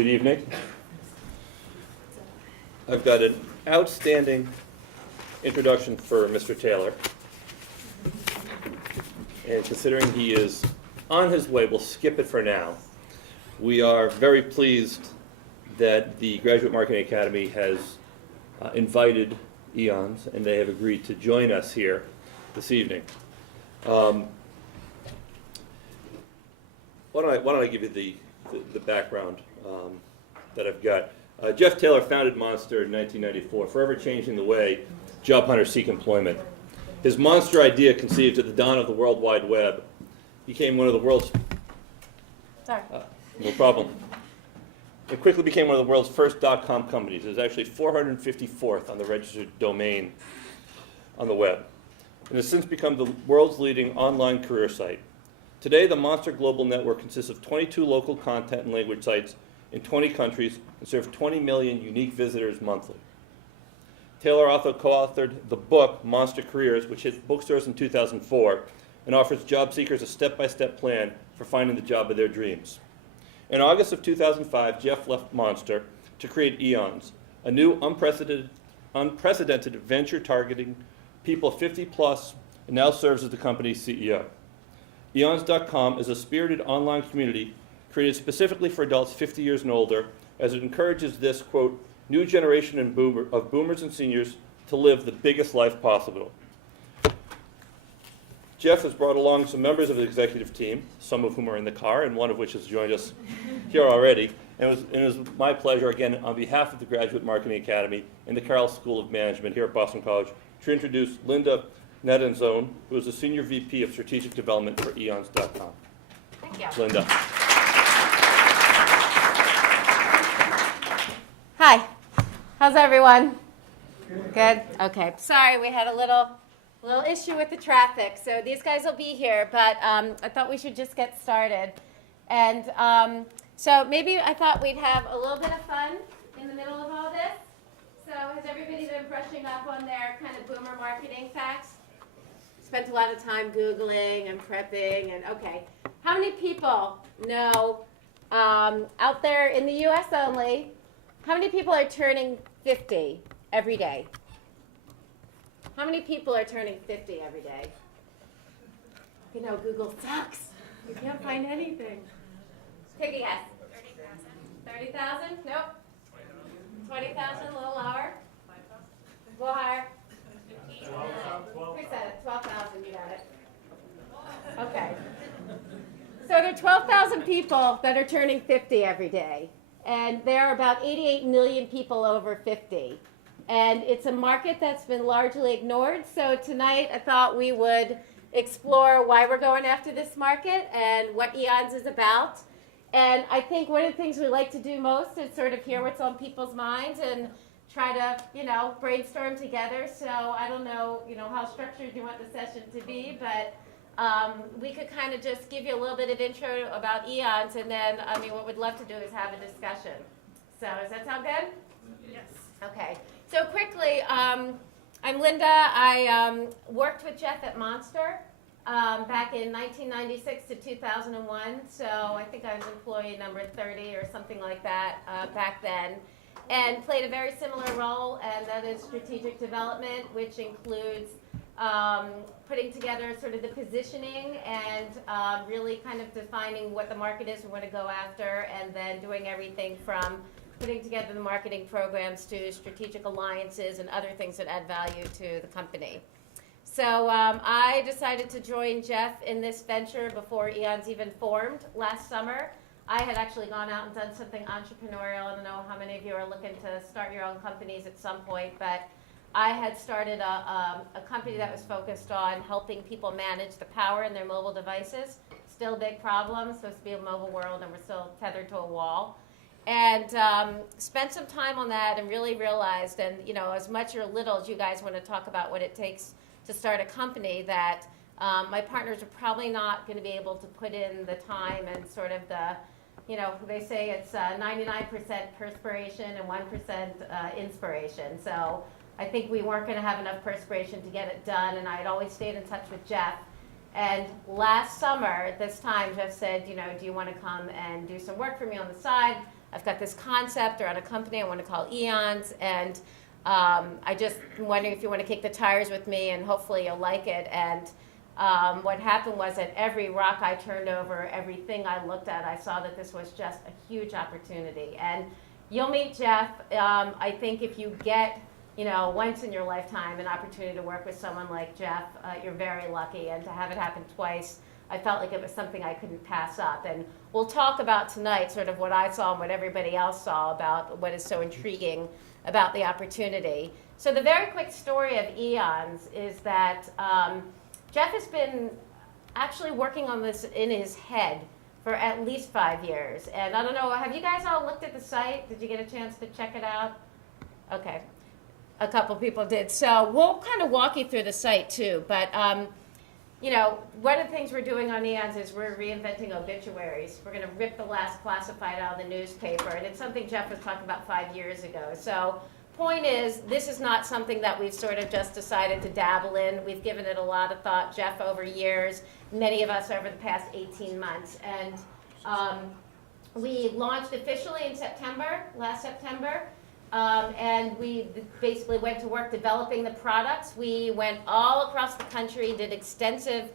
Good evening. I've got an outstanding introduction for Mr. Taylor. And considering he is on his way, we'll skip it for now. We are very pleased that the Graduate Marketing Academy has invited EONS, and they have agreed to join us here this evening. Why don't I give you the background that I've got. Jeff Taylor founded Monster in 1994, forever changing the way job hunters seek employment. His Monster idea, conceived at the dawn of the World Wide Web, became one of the world's... Sorry. No problem. It quickly became one of the world's first .com companies. It was actually 454th on the registered domain on the web, and has since become the world's leading online career site. Today, the Monster Global Network consists of 22 local content and language sites in 20 countries and serves 20 million unique visitors monthly. Taylor also co-authored the book, Monster Careers, which hit bookstores in 2004 and offers job seekers a step-by-step plan for finding the job of their dreams. In August of 2005, Jeff left Monster to create EONS, a new unprecedented venture targeting people 50 plus, and now serves as the company's CEO. EONS.com is a spirited online community created specifically for adults 50 years and older, as it encourages this, quote, new generation of boomers and seniors to live the biggest life possible. Jeff has brought along some members of the executive team, some of whom are in the car, and one of which has joined us here already. And it was my pleasure, again, on behalf of the Graduate Marketing Academy and the Carroll School of Management here at Boston College, to introduce Linda Nettenzone, who is the Senior VP of Strategic Development for EONS.com. Thank you. Linda. Hi. How's everyone? Good? Okay. Sorry, we had a little issue with the traffic, so these guys will be here, but I thought we should just get started. And so maybe I thought we'd have a little bit of fun in the middle of all this. So has everybody been brushing up on their kind of boomer marketing facts? Spent a lot of time Googling and prepping, and okay. How many people know, out there in the U.S. only, how many people are turning 50 every day? How many people are turning 50 every day? You know, Google sucks. You can't find anything. Take a guess. 30,000. 30,000? Nope. 20,000, a little lower. A little higher. 12,000, you got it. Okay. So there are 12,000 people that are turning 50 every day. And there are about 88 million people over 50. And it's a market that's been largely ignored. So tonight I thought we would explore why we're going after this market and what EONS is about. And I think one of the things we like to do most is sort of hear what's on people's minds and try to, brainstorm together. So I don't know, how structured you want the session to be, but we could kind of just give you a little bit of intro about EONS, and then, what we'd love to do is have a discussion. So does that sound good? Yes. Okay. So quickly, I'm Linda. I worked with Jeff at Monster back in 1996 to 2001. So I think I was employee number 30 or something like that back then, and played a very similar role, and that is strategic development, which includes putting together sort of the positioning and really kind of defining what the market is we want to go after, and then doing everything from putting together the marketing programs to strategic alliances and other things that add value to the company. So I decided to join Jeff in this venture before EONS even formed last summer. I had actually gone out and done something entrepreneurial. I don't know how many of you are looking to start your own companies at some point, but I had started a company that was focused on helping people manage the power in their mobile devices. Still a big problem, supposed to be a mobile world, and we're still tethered to a wall. And spent some time on that and really realized, and as much or little as you guys want to talk about what it takes to start a company, that my partners are probably not going to be able to put in the time and sort of the, they say it's 99% perspiration and 1% inspiration. So I think we weren't going to have enough perspiration to get it done, and I had always stayed in touch with Jeff. And last summer, at this time, Jeff said, you know, do you want to come and do some work for me on the side? I've got this concept around a company I want to call Eons, and I just wondering if you want to kick the tires with me, and hopefully you'll like it. And what happened was that every rock I turned over, everything I looked at, I saw that this was just a huge opportunity. And you'll meet Jeff. I think if you get, you know, once in your lifetime an opportunity to work with someone like Jeff, you're very lucky. And to have it happen twice, I felt like it was something I couldn't pass up. And we'll talk about tonight sort of what I saw and what everybody else saw about what is so intriguing about the opportunity. So the very quick story of Eons is that Jeff has been actually working on this in his head for at least 5 years. And I don't know, have you guys all looked at the site? Did you get a chance to check it out? Okay, a couple people did. So we'll kind of walk you through the site too. But you know, one of the things we're doing on Eons is we're reinventing obituaries. We're going to rip the last classified out of the newspaper. And it's something Jeff was talking about 5 years ago. So point is, this is not something that we've sort of just decided to dabble in. We've given it a lot of thought, Jeff, over years, many of us over the past 18 months. And we launched officially in September, last September. And we basically went to work developing the products. We went all across the country, did extensive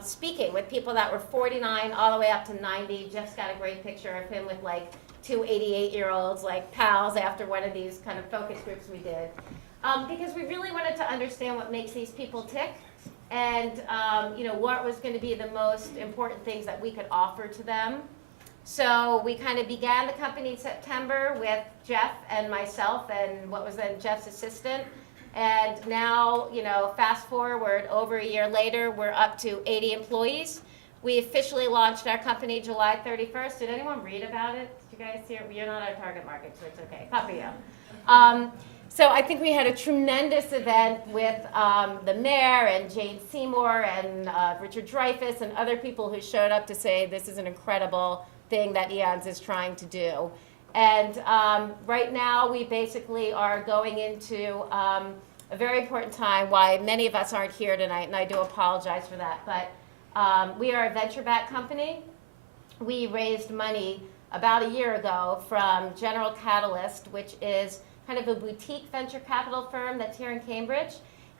speaking with people that were 49 all the way up to 90. Jeff's got a great picture of him with like two 88-year-olds, like pals, after one of these kind of focus groups we did. Because we really wanted to understand what makes these people tick, and you know, what was going to be the most important things that we could offer to them. So we kind of began the company in September with Jeff and myself and what was then Jeff's assistant. And now, you know, fast forward over a year later, we're up to 80 employees. We officially launched our company July 31st. Did anyone read about it? Did you guys hear? You're not our target market, so it's okay. Copy you. So I think we had a tremendous event with the mayor and Jane Seymour and Richard Dreyfuss and other people who showed up to say this is an incredible thing that Eons is trying to do. And right now we basically are going into a very important time, why many of us aren't here tonight, and I do apologize for that. But we are a venture-backed company. We raised money about a year ago from General Catalyst, which is kind of a boutique venture capital firm that's here in Cambridge,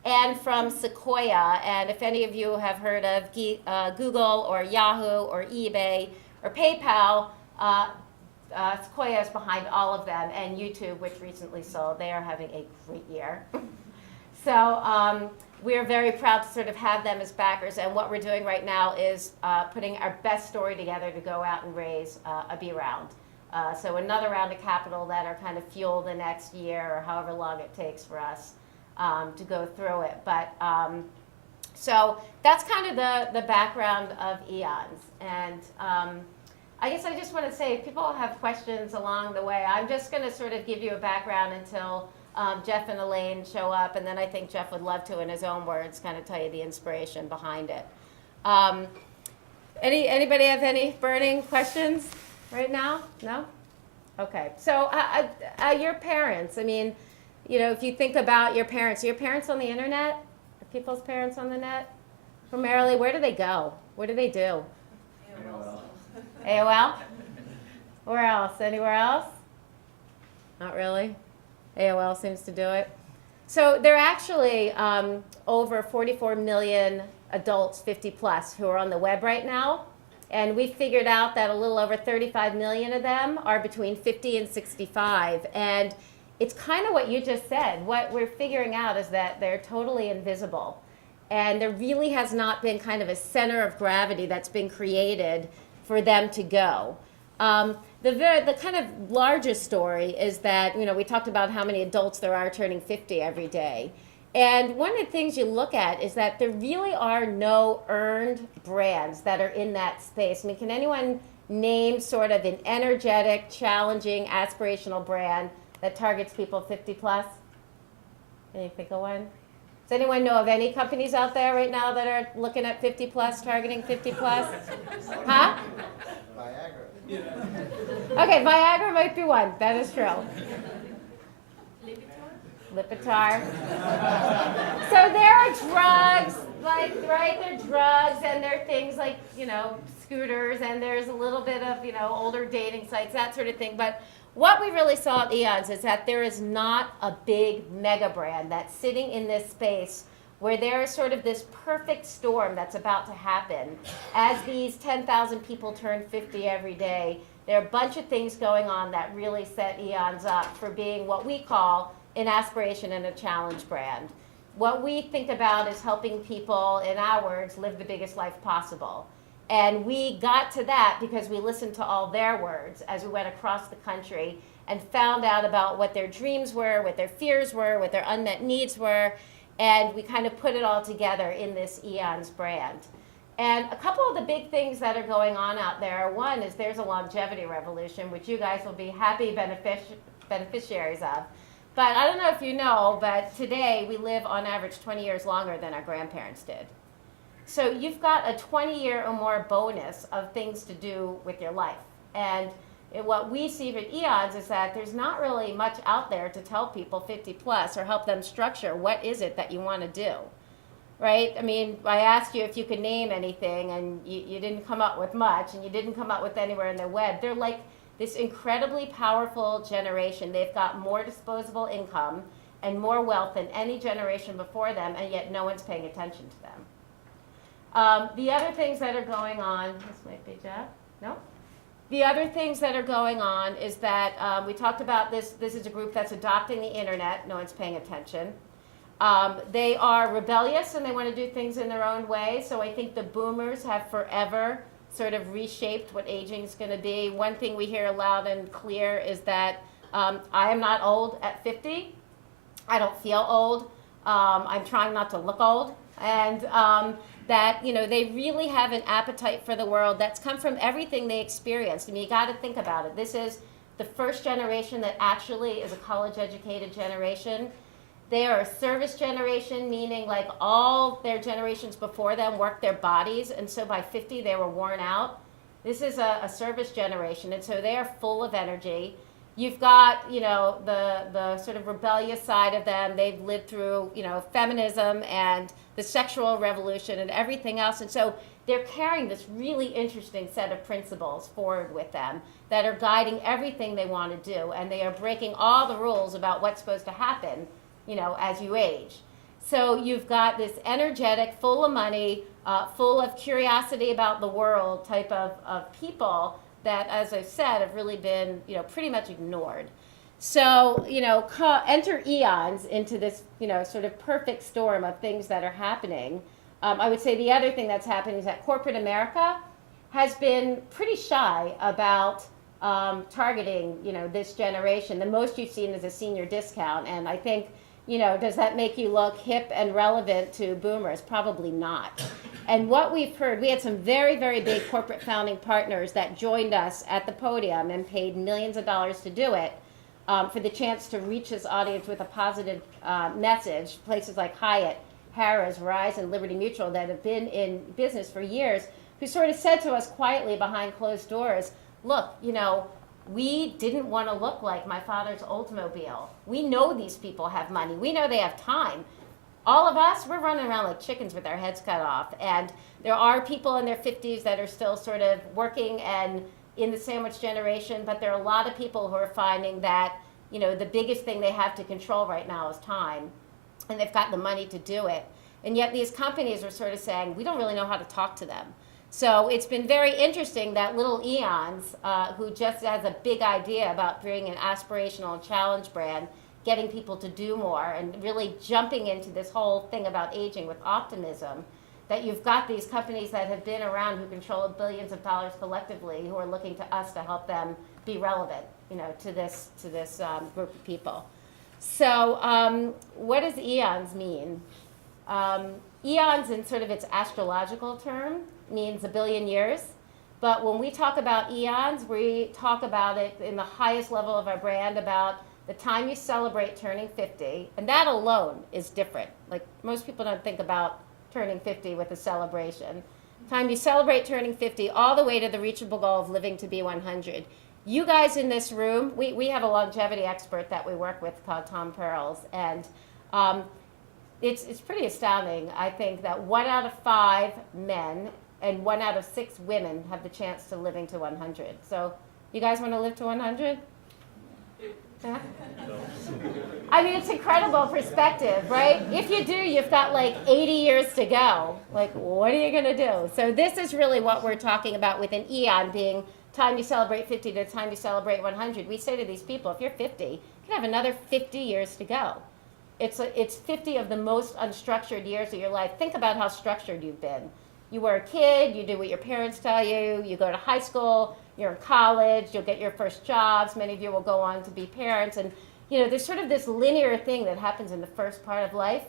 and from Sequoia. And if any of you have heard of Google or Yahoo or eBay or PayPal, Sequoia is behind all of them, and YouTube, which recently sold. They are having a great year. So we're very proud to sort of have them as backers, and what we're doing right now is putting our best story together to go out and raise a B round. So another round of capital that are kind of fuel the next year or however long it takes for us to go through it. But so that's kind of the background of Eons. And I guess I just want to say, if people have questions along the way, I'm just going to sort of give you a background until Jeff and Elaine show up, and then I think Jeff would love to, in his own words, kind of tell you the inspiration behind it. Anybody have any burning questions right now? No? Okay. So your parents, I mean, you know, if you think about your parents, are your parents on the internet? Are people's parents on the net? Primarily, where do they go? What do they do? AOL? Where else? Anywhere else? Not really. AOL seems to do it. So there are actually over 44 million adults, 50 plus, who are on the web right now. And we figured out that a little over 35 million of them are between 50 and 65. And it's kind of what you just said. What we're figuring out is that they're totally invisible. And there really has not been kind of a center of gravity that's been created for them to go. The kind of largest story is that, you know, we talked about how many adults there are turning 50 every day. And one of the things you look at is that there really are no earned brands that are in that space. I mean, can anyone name sort of an energetic, challenging, aspirational brand that targets people 50 plus? Can you think of one? Does anyone know of any companies out there right now that are looking at 50 plus, targeting 50 plus? Huh? Viagra. Okay, Viagra might be one. That is true. Lipitor. So there are drugs, like, right, there are drugs, and there are things like, scooters, and there's a little bit of, older dating sites, that sort of thing. But what we really saw at Eons is that there is not a big mega brand that's sitting in this space where there is sort of this perfect storm that's about to happen. As these 10,000 people turn 50 every day, there are a bunch of things going on that really set Eons up for being what we call an aspiration and a challenge brand. What we think about is helping people, in our words, live the biggest life possible. And we got to that because we listened to all their words as we went across the country and found out about what their dreams were, what their fears were, what their unmet needs were, and we kind of put it all together in this Eons brand. And a couple of the big things that are going on out there, one is there's a longevity revolution, which you guys will be happy beneficiaries of. But I don't know if you know, but today we live on average 20 years longer than our grandparents did. So you've got a 20-year or more bonus of things to do with your life. And what we see at Eons is that there's not really much out there to tell people 50 plus or help them structure what is it that you want to do, right? I mean, I asked you if you could name anything, and you didn't come up with much, and you didn't come up with anywhere in the web. They're like this incredibly powerful generation. They've got more disposable income and more wealth than any generation before them, and yet no one's paying attention to them. The other things that are going on, this might be Jeff, no? The other things that are going on is that we talked about this is a group that's adopting the internet, no one's paying attention. They are rebellious and they want to do things in their own way, so I think the boomers have forever sort of reshaped what aging is going to be. One thing we hear loud and clear is that I am not old at 50. I don't feel old. I'm trying not to look old. And that, they really have an appetite for the world that's come from everything they experienced. I mean, you got to think about it. This is the first generation that actually is a college-educated generation. They are a service generation, meaning like all their generations before them worked their bodies, and so by 50 they were worn out. This is a service generation, and so they are full of energy. You've got, the sort of rebellious side of them. They've lived through, feminism and the sexual revolution and everything else, and so they're carrying this really interesting set of principles forward with them that are guiding everything they want to do, and they are breaking all the rules about what's supposed to happen as you age. So you've got this energetic, full of money, full of curiosity about the world type of people that, as I've said, have really been, pretty much ignored. So, enter Eons into this, sort of perfect storm of things that are happening. I would say the other thing that's happening is that corporate America has been pretty shy about targeting, this generation. The most you've seen is a senior discount, and I think, does that make you look hip and relevant to boomers? Probably not. And what we've heard, we had some very, very big corporate founding partners that joined us at the podium and paid millions of dollars to do it for the chance to reach this audience with a positive message. Places like Hyatt, Harrah's, Verizon, Liberty Mutual that have been in business for years, who sort of said to us quietly behind closed doors, look, we didn't want to look like my father's Oldsmobile. We know these people have money. We know they have time. All of us, we're running around like chickens with our heads cut off. And there are people in their 50s that are still sort of working and in the sandwich generation, but there are a lot of people who are finding that, the biggest thing they have to control right now is time. And they've got the money to do it. And yet these companies are sort of saying, we don't really know how to talk to them. So it's been very interesting that little Eons, who just has a big idea about bringing an aspirational challenge brand, getting people to do more, and really jumping into this whole thing about aging with optimism, that you've got these companies that have been around who control billions of dollars collectively who are looking to us to help them be relevant, to this group of people. So what does Eons mean? Eons, in sort of its astrological term, means 1 billion years. But when we talk about Eons, we talk about it in the highest level of our brand, about the time you celebrate turning 50, and that alone is different. Like, most people don't think about turning 50 with a celebration. Time you celebrate turning 50 all the way to the reachable goal of living to be 100. you guys in this room, we have a longevity expert that we work with called Tom Pearls, and it's pretty astounding, I think, that 1 out of 5 men and 1 out of 6 women have the chance to living to 100. So you guys want to live to 100? Yeah? I mean, it's incredible perspective, right? If you do, you've got like 80 years to go. Like, what are you going to do? So this is really what we're talking about with an eon being time you celebrate 50 to time you celebrate 100. We say to these people, if you're 50, you can have another 50 years to go. It's 50 of the most unstructured years of your life. Think about how structured you've been. You were a kid, you do what your parents tell you, you go to high school, you're in college, you'll get your first jobs, many of you will go on to be parents, and there's sort of this linear thing that happens in the first part of life,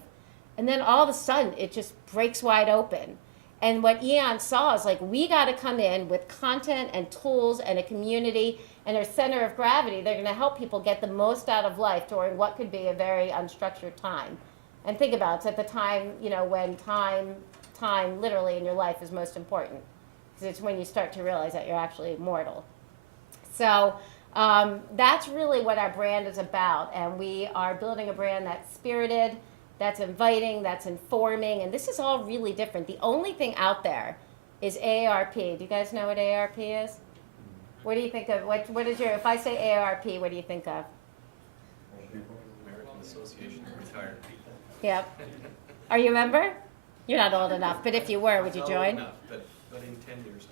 and then all of a sudden it just breaks wide open. And what Eon saw is like, we got to come in with content and tools and a community and a center of gravity. They're going to help people get the most out of life during what could be a very unstructured time. And think about it, it's at the time, when time literally in your life is most important. Because it's when you start to realize that you're actually immortal. So that's really what our brand is about. And we are building a brand that's spirited, that's inviting, that's informing, and this is all really different. The only thing out there is AARP. Do you guys know what AARP is? What do you think of? What is if I say AARP, what do you think of? American Association of Retired People. Yep. Are you a member? You're not old enough, but if you were, would you join? No, but in 10 years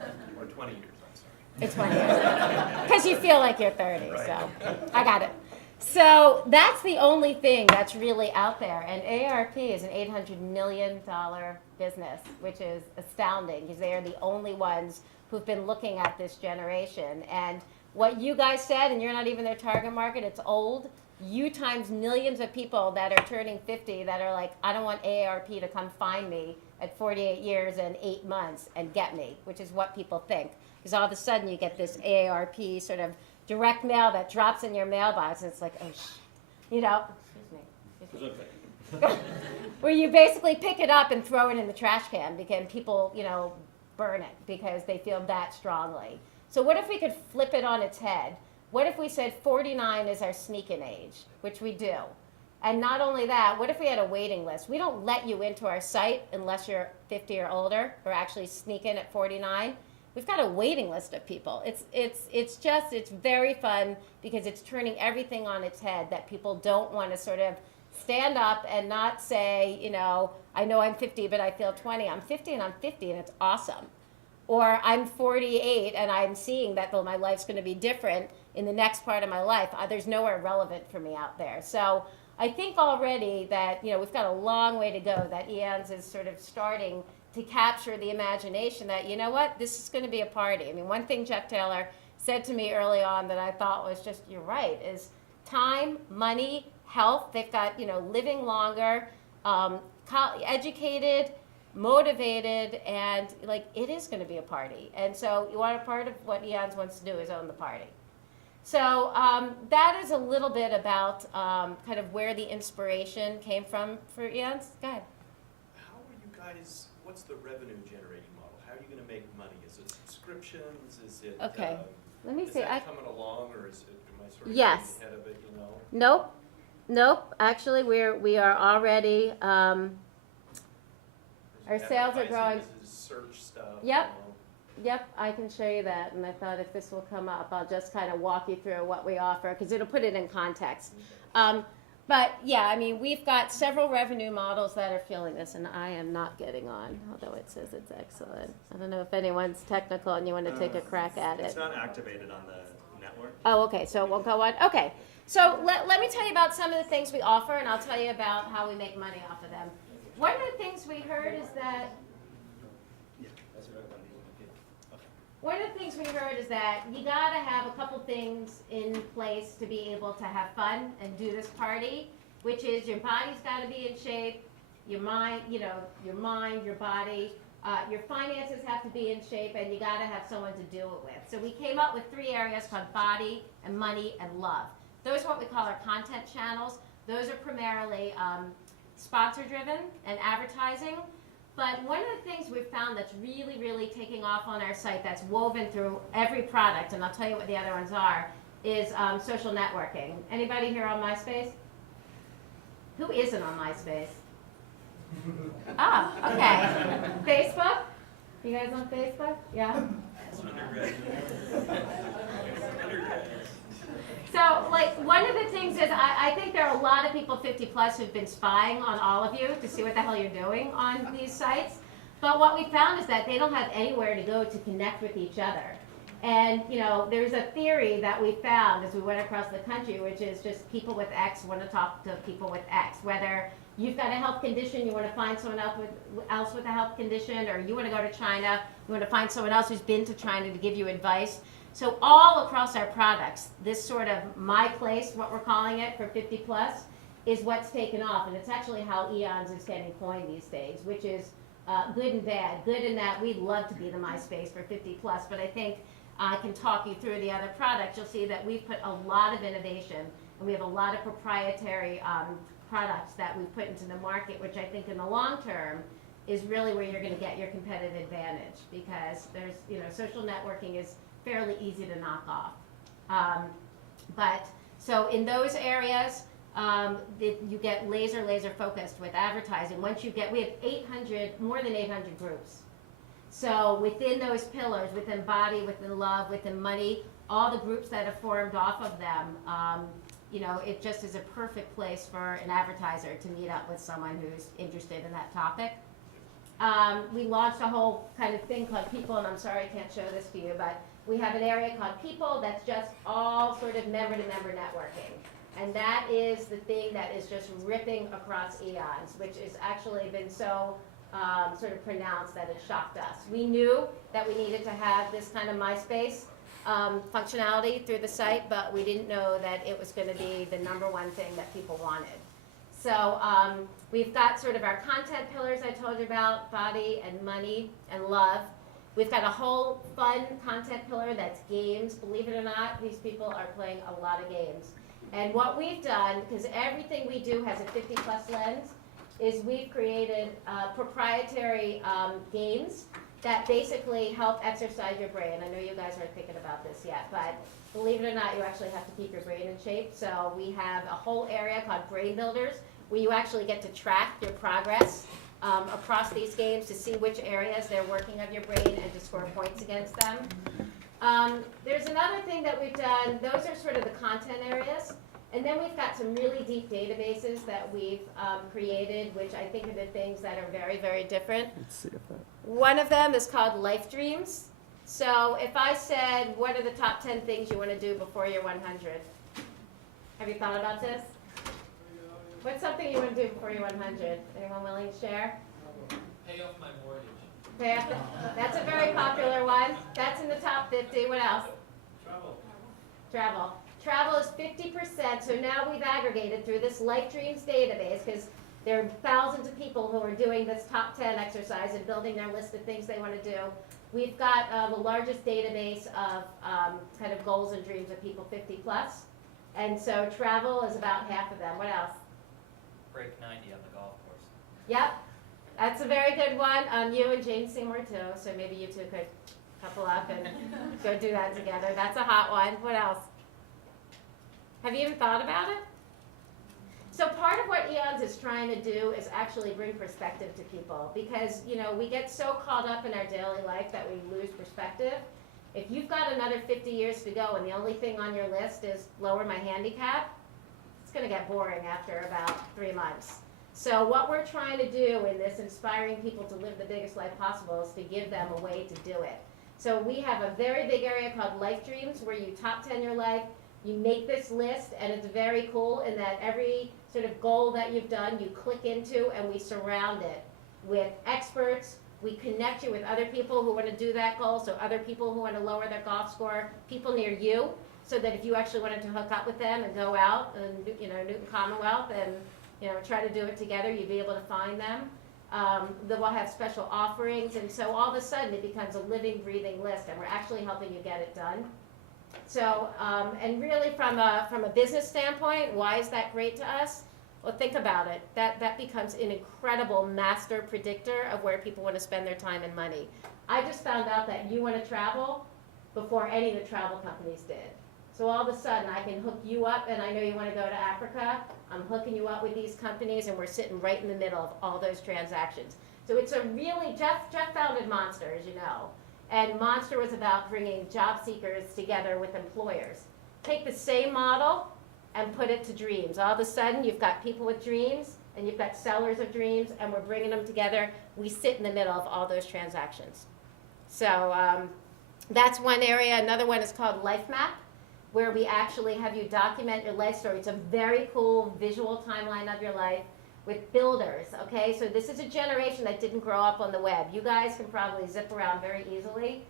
I will. Or 20 years, I'm sorry. It's 20 years. Because you feel like you're 30, Right. so I got it. So that's the only thing that's really out there. And AARP is an $800 million business, which is astounding because they are the only ones who've been looking at this generation. And what you guys said, and you're not even their target market, it's old. You times millions of people that are turning 50 that are like, I don't want AARP to come find me at 48 years and 8 months and get me, which is what people think. Because all of a sudden you get this AARP sort of direct mail that drops in your mailbox, and it's like, oh, excuse me. Where you basically pick it up and throw it in the trash can because people, burn it because they feel that strongly. So what if we could flip it on its head? What if we said 49 is our sneak-in age, which we do? And not only that, what if we had a waiting list? We don't let you into our site unless you're 50 or older or actually sneak in at 49. We've got a waiting list of people. It's very fun because it's turning everything on its head that people don't want to sort of stand up and not say, I know I'm 50, but I feel 20. I'm 50 and I'm 50 and it's awesome. Or I'm 48 and I'm seeing that though my life's going to be different in the next part of my life. There's nowhere relevant for me out there. So I think already that, we've got a long way to go, that EONS is sort of starting to capture the imagination that, this is going to be a party. I mean, one thing Jeff Taylor said to me early on that I thought was just, you're right, is time, money, health. They've got, living longer, educated, motivated, and it is going to be a party. And so you want a part of what EONS wants to do is own the party. So that is a little bit about kind of where the inspiration came from for EONS. Go ahead. How are you guys, what's the revenue generating model? How are you going to make money? Is it subscriptions? Is it, Okay. Let me is see. that coming along, or is it, am I sort of Yes. getting ahead of it, Nope. Actually, we are already. Our Is it sales are advertising? growing. Is it search stuff? Yep. Yep, I can show you that, and I thought if this will come up, I'll just kind of walk you through what we offer, because it'll put it in context. But yeah, I mean, we've got several revenue models that are feeling this, and I am not getting on, although it says it's excellent. I don't know if anyone's technical and you want to take a crack at it. It's not activated on the network. Oh, okay, so it won't go on? Okay, so let me tell you about some of the things we offer, and I'll tell you about how we make money off of them. One of the things we heard is that you gotta have a couple things in place to be able to have fun and do this party, which is your body's gotta be in shape, your mind, your body, your finances have to be in shape, and you gotta have someone to do it with. So we came up with 3 areas called body and money and love. Those are what we call our content channels. Those are primarily sponsor driven and advertising. But one of the things we've found that's really, really taking off on our site, that's woven through every product, and I'll tell you what the other ones are, is social networking. Anybody here on MySpace? Who isn't on MySpace? Ah, okay. Facebook? You guys on Facebook? Yeah? So, like, one of the things is I think there are a lot of people 50 plus who've been spying on all of you to see what the hell you're doing on these sites. But what we found is that they don't have anywhere to go to connect with each other. And, you know, there's a theory that we found as we went across the country, which is just people with X want to talk to people with X. Whether you've got a health condition, you want to find someone else with a health condition, or you want to go to China, you want to find someone else who's been to China to give you advice. So all across our products, this sort of my place, what we're calling it for 50 plus, is what's taken off. And it's actually how Eons is getting coined these days, which is good and bad. Good in that we'd love to be the MySpace for 50 plus, but I think I can talk you through the other products. You'll see that we've put a lot of innovation, and we have a lot of proprietary products that we've put into the market, which I think in the long term is really where you're going to get your competitive advantage, because there's, you know, social networking is fairly easy to knock off. But so in those areas, you get laser focused with advertising. Once you get, we have more than 800 groups. So within those pillars, within body, within love, within money, all the groups that have formed off of them, you know, it just is a perfect place for an advertiser to meet up with someone who's interested in that topic. We launched a whole kind of thing called People, and I'm sorry I can't show this to you, but we have an area called People that's just all sort of member-to-member networking. And that is the thing that is just ripping across eons, which has actually been so sort of pronounced that it shocked us. We knew that we needed to have this kind of MySpace functionality through the site, but we didn't know that it was going to be the #1 thing that people wanted. So we've got sort of our content pillars I told you about, body and money and love. We've got a whole fun content pillar that's games. Believe it or not, these people are playing a lot of games. And what we've done, because everything we do has a 50 plus lens, is we've created proprietary games that basically help exercise your brain. I know you guys aren't thinking about this yet, but believe it or not, you actually have to keep your brain in shape. So we have a whole area called Brain Builders, where you actually get to track your progress across these games to see which areas they're working of your brain and to score points against them. There's another thing that we've done. Those are sort of the content areas. And then we've got some really deep databases that we've created, which I think are the things that are very, very different. Let's see if that. One of them is called Life Dreams. So if I said, what are the top 10 things you want to do before you're 100? Have you thought about this? What's something you want to do before you're 100? Anyone willing to share? Pay off my mortgage. Pay off that's a very popular one. That's in the top 50. What else? Travel. Travel is 50%. So now we've aggregated through this Life Dreams database, because there are thousands of people who are doing this top 10 exercise and building their list of things they want to do. We've got the largest database of kind of goals and dreams of people 50 plus. And so travel is about half of them. What else? Break 90 on the golf course. Yep, that's a very good one. You and James Seymour too, so maybe you two could couple up and go do that together. That's a hot one. What else? Have you even thought about it? So part of what Eons is trying to do is actually bring perspective to people, because, you know, we get so caught up in our daily life that we lose perspective. If you've got another 50 years to go and the only thing on your list is lower my handicap, it's going to get boring after about 3 months. So what we're trying to do in this inspiring people to live the biggest life possible is to give them a way to do it. So we have a very big area called Life Dreams, where you top 10 your life. You make this list, and it's very cool in that every sort of goal that you've done, you click into, and we surround it with experts. We connect you with other people who want to do that goal, so other people who want to lower their golf score, people near you, so that if you actually wanted to hook up with them and go out and, you know, Newton Commonwealth and, you know, try to do it together, you'd be able to find them. Then we'll have special offerings, and so all of a sudden it becomes a living, breathing list, and we're actually helping you get it done. So, and really from a business standpoint, why is that great to us? Well, think about it. That becomes an incredible master predictor of where people want to spend their time and money. I just found out that you want to travel before any of the travel companies did. So all of a sudden, I can hook you up, and I know you want to go to Africa. I'm hooking you up with these companies, and we're sitting right in the middle of all those transactions. So it's a really, Jeff founded Monster, as you know. And Monster was about bringing job seekers together with employers. Take the same model and put it to dreams. All of a sudden, you've got people with dreams, and you've got sellers of dreams, and we're bringing them together. We sit in the middle of all those transactions. So that's one area. Another one is called Life Map, where we actually have you document your life story. It's a very cool visual timeline of your life with builders, okay? So this is a generation that didn't grow up on the web. You guys can probably zip around very easily.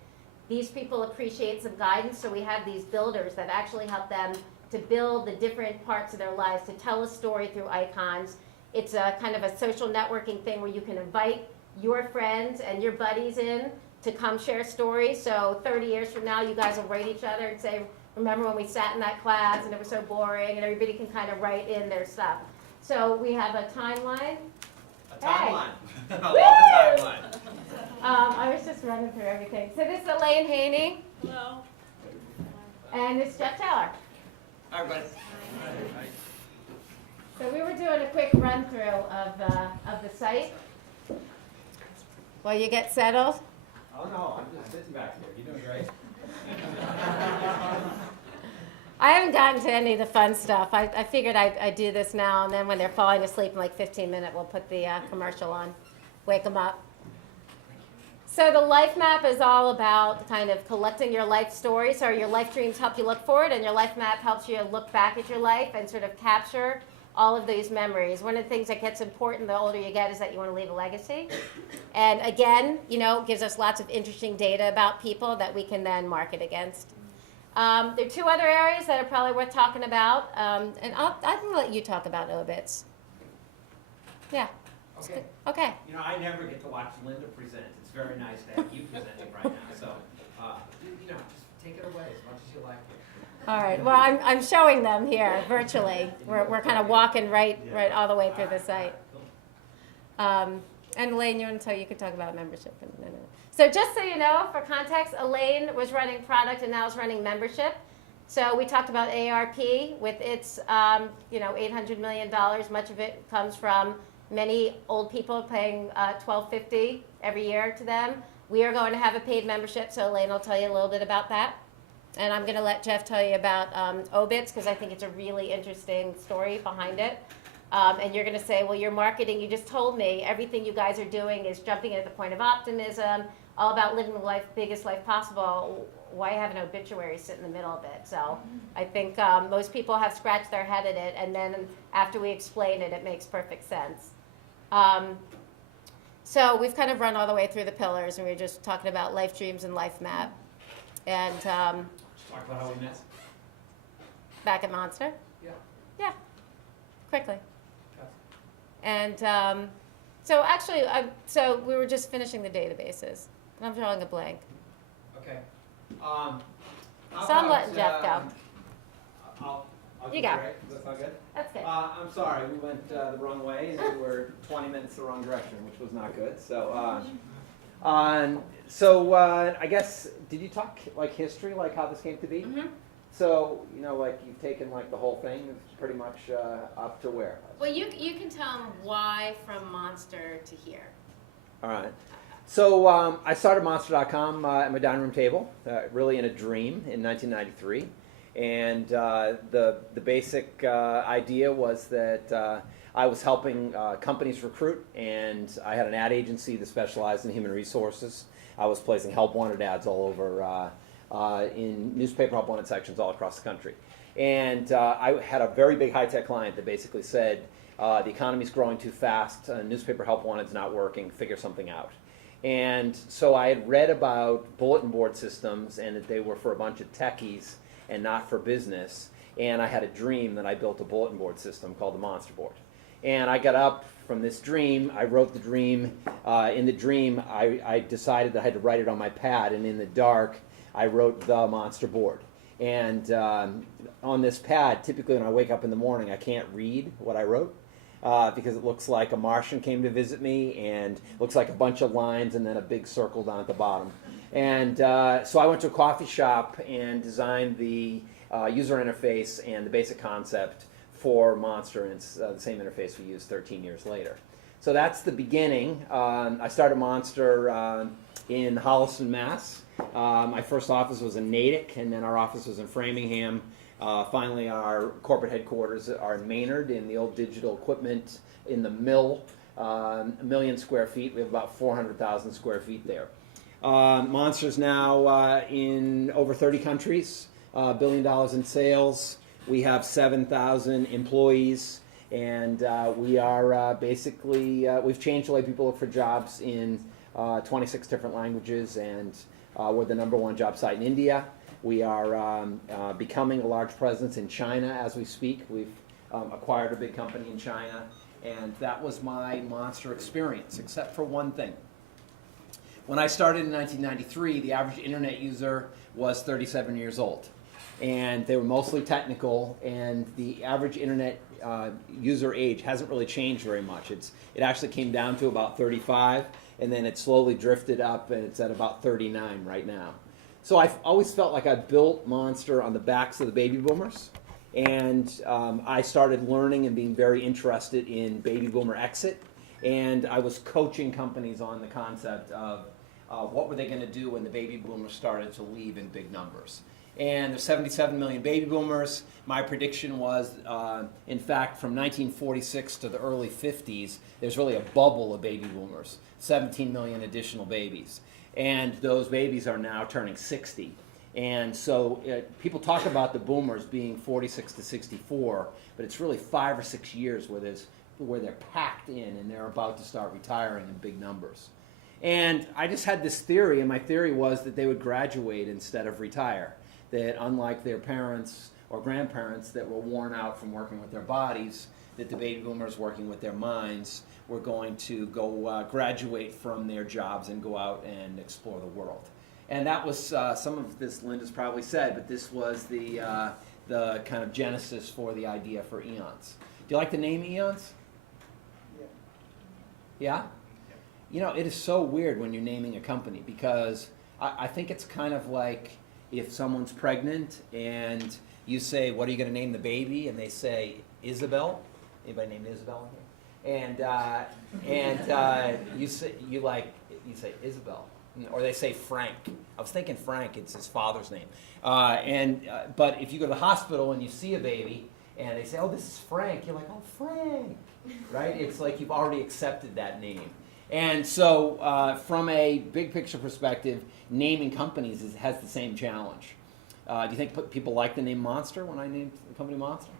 These people appreciate some guidance, so we have these builders that actually help them to build the different parts of their lives, to tell a story through icons. It's a kind of a social networking thing where you can invite your friends and your buddies in to come share stories. So 30 years from now, you guys will write each other and say, remember when we sat in that class and it was so boring, and everybody can kind of write in their stuff. So we have a timeline. A Hey. timeline. I love the timeline. I was just running through everything. So this is Elaine Haney. Hello. And this is Jeff Taylor. All right, buddy. So we were doing a quick run through of the site. While you get settled. Oh no, I'm just sitting back here. You're doing great. I haven't gotten to any of the fun stuff. I figured I'd do this now, and then when they're falling asleep in like 15 minutes, we'll put the commercial on, wake them up. So the life map is all about kind of collecting your life story. So your life dreams help you look forward, and your life map helps you look back at your life and sort of capture all of these memories. One of the things that gets important the older you get is that you want to leave a legacy. And again, you know, it gives us lots of interesting data about people that we can then market against. There are two other areas that are probably worth talking about, and I'm going to let you talk about obits. Yeah. Okay. Okay. You know, I never get to watch Linda present. It's very nice to have you presenting right now. So, you know, just take it away as much as you like. All right. Well, I'm showing them here virtually. We're kind of walking right all the way through the site. And Elaine, you can talk about membership in a minute. So just so you know, for context, Elaine was running product and now is running membership. So we talked about AARP with its $800 million. Much of it comes from many old people paying $12.50 every year to them. We are going to have a paid membership, so Elaine will tell you a little bit about that. And I'm going to let Jeff tell you about Obits, because I think it's a really interesting story behind it. And you're going to say, well, your marketing, you just told me everything you guys are doing is jumping at the point of optimism, all about living the biggest life possible. Why have an obituary sit in the middle of it? So I think most people have scratched their head at it, and then after we explain it, it makes perfect sense. So we've kind of run all the way through the pillars, and we were just talking about life dreams and life map. And Talk about how we met. back at Monster? Yeah. Yeah, quickly. Okay. And so actually, so we were just finishing the databases, and I'm drawing a blank. Okay. How So I'm about, letting Jeff go. I'll You go. go. Right? Does that sound good? That's good. I'm sorry, we went the wrong way and we were 20 minutes the wrong direction, which was not good. So, I guess, did you talk like history, like how this came to be? Mm-hmm. So, you know, like you've taken like the whole thing, it's pretty much up to where? Well, you can tell them why from Monster to here. All right. So I started Monster.com at my dining room table, really in a dream in 1993. And the basic idea was that I was helping companies recruit, and I had an ad agency that specialized in human resources. I was placing help wanted ads all over in newspaper help wanted sections all across the country. And I had a very big high-tech client that basically said, the economy's growing too fast, newspaper help wanted's not working, figure something out. And so I had read about bulletin board systems and that they were for a bunch of techies and not for business. And I had a dream that I built a bulletin board system called the Monster Board. And I got up from this dream, I wrote the dream. In the dream, I decided that I had to write it on my pad, and in the dark, I wrote the Monster Board. And on this pad, typically when I wake up in the morning, I can't read what I wrote. because it looks like a Martian came to visit me, and looks like a bunch of lines and then a big circle down at the bottom. And so I went to a coffee shop and designed the user interface and the basic concept for Monster, and it's the same interface we use 13 years later. So that's the beginning. I started Monster in Holliston, Mass. My first office was in Natick, and then our office was in Framingham. Finally, our corporate headquarters are in Maynard in the old digital equipment in the mill, 1 million square feet. We have about 400,000 square feet there. Monster's now in over 30 countries, $1 billion in sales. We have 7,000 employees, and we are basically, we've changed the way people look for jobs in 26 different languages, and we're the #1 job site in India. We are becoming a large presence in China as we speak. We've acquired a big company in China, and that was my Monster experience, except for one thing. When I started in 1993, the average internet user was 37 years old. And they were mostly technical, and the average internet user age hasn't really changed very much. It actually came down to about 35, and then it slowly drifted up, and it's at about 39 right now. So I've always felt like I built Monster on the backs of the baby boomers, and I started learning and being very interested in baby boomer exit, and I was coaching companies on the concept of what were they going to do when the baby boomers started to leave in big numbers. And there's 77 million baby boomers. My prediction was, in fact, from 1946 to the early 50s, there's really a bubble of baby boomers, 17 million additional babies. And those babies are now turning 60. And so people talk about the boomers being 46 to 64, but it's really 5 or 6 years where they're packed in and they're about to start retiring in big numbers. And I just had this theory, and my theory was that they would graduate instead of retire. That unlike their parents or grandparents that were worn out from working with their bodies, that the baby boomers working with their minds were going to go graduate from their jobs and go out and explore the world. And that was, some of this Linda's probably said, but this was the kind of genesis for the idea for Eons. Do you like the name Eons? Yeah? You know, it is so weird when you're naming a company, because I think it's kind of like if someone's pregnant and you say, what are you going to name the baby? And they say, Isabel. Anybody named Isabel in here? And you say Isabel. Or they say Frank. I was thinking Frank, it's his father's name. But if you go to the hospital and you see a baby and they say, oh, this is Frank, you're like, oh, Frank, right? It's like you've already accepted that name. And so from a big picture perspective, naming companies has the same challenge. Do you think people like the name Monster when I named the company Monster?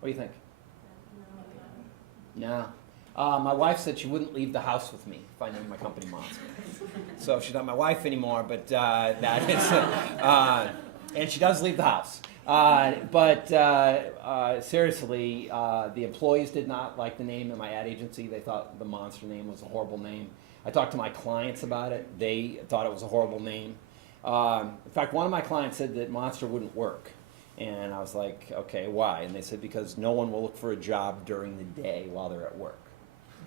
What do you think? No. My wife said she wouldn't leave the house with me if I named my company Monster. So she's not my wife anymore, but that is, and she does leave the house. Seriously, the employees did not like the name of my ad agency. They thought the Monster name was a horrible name. I talked to my clients about it. They thought it was a horrible name. In fact, one of my clients said that Monster wouldn't work. And I was like, okay, why? And they said, because no one will look for a job during the day while they're at work.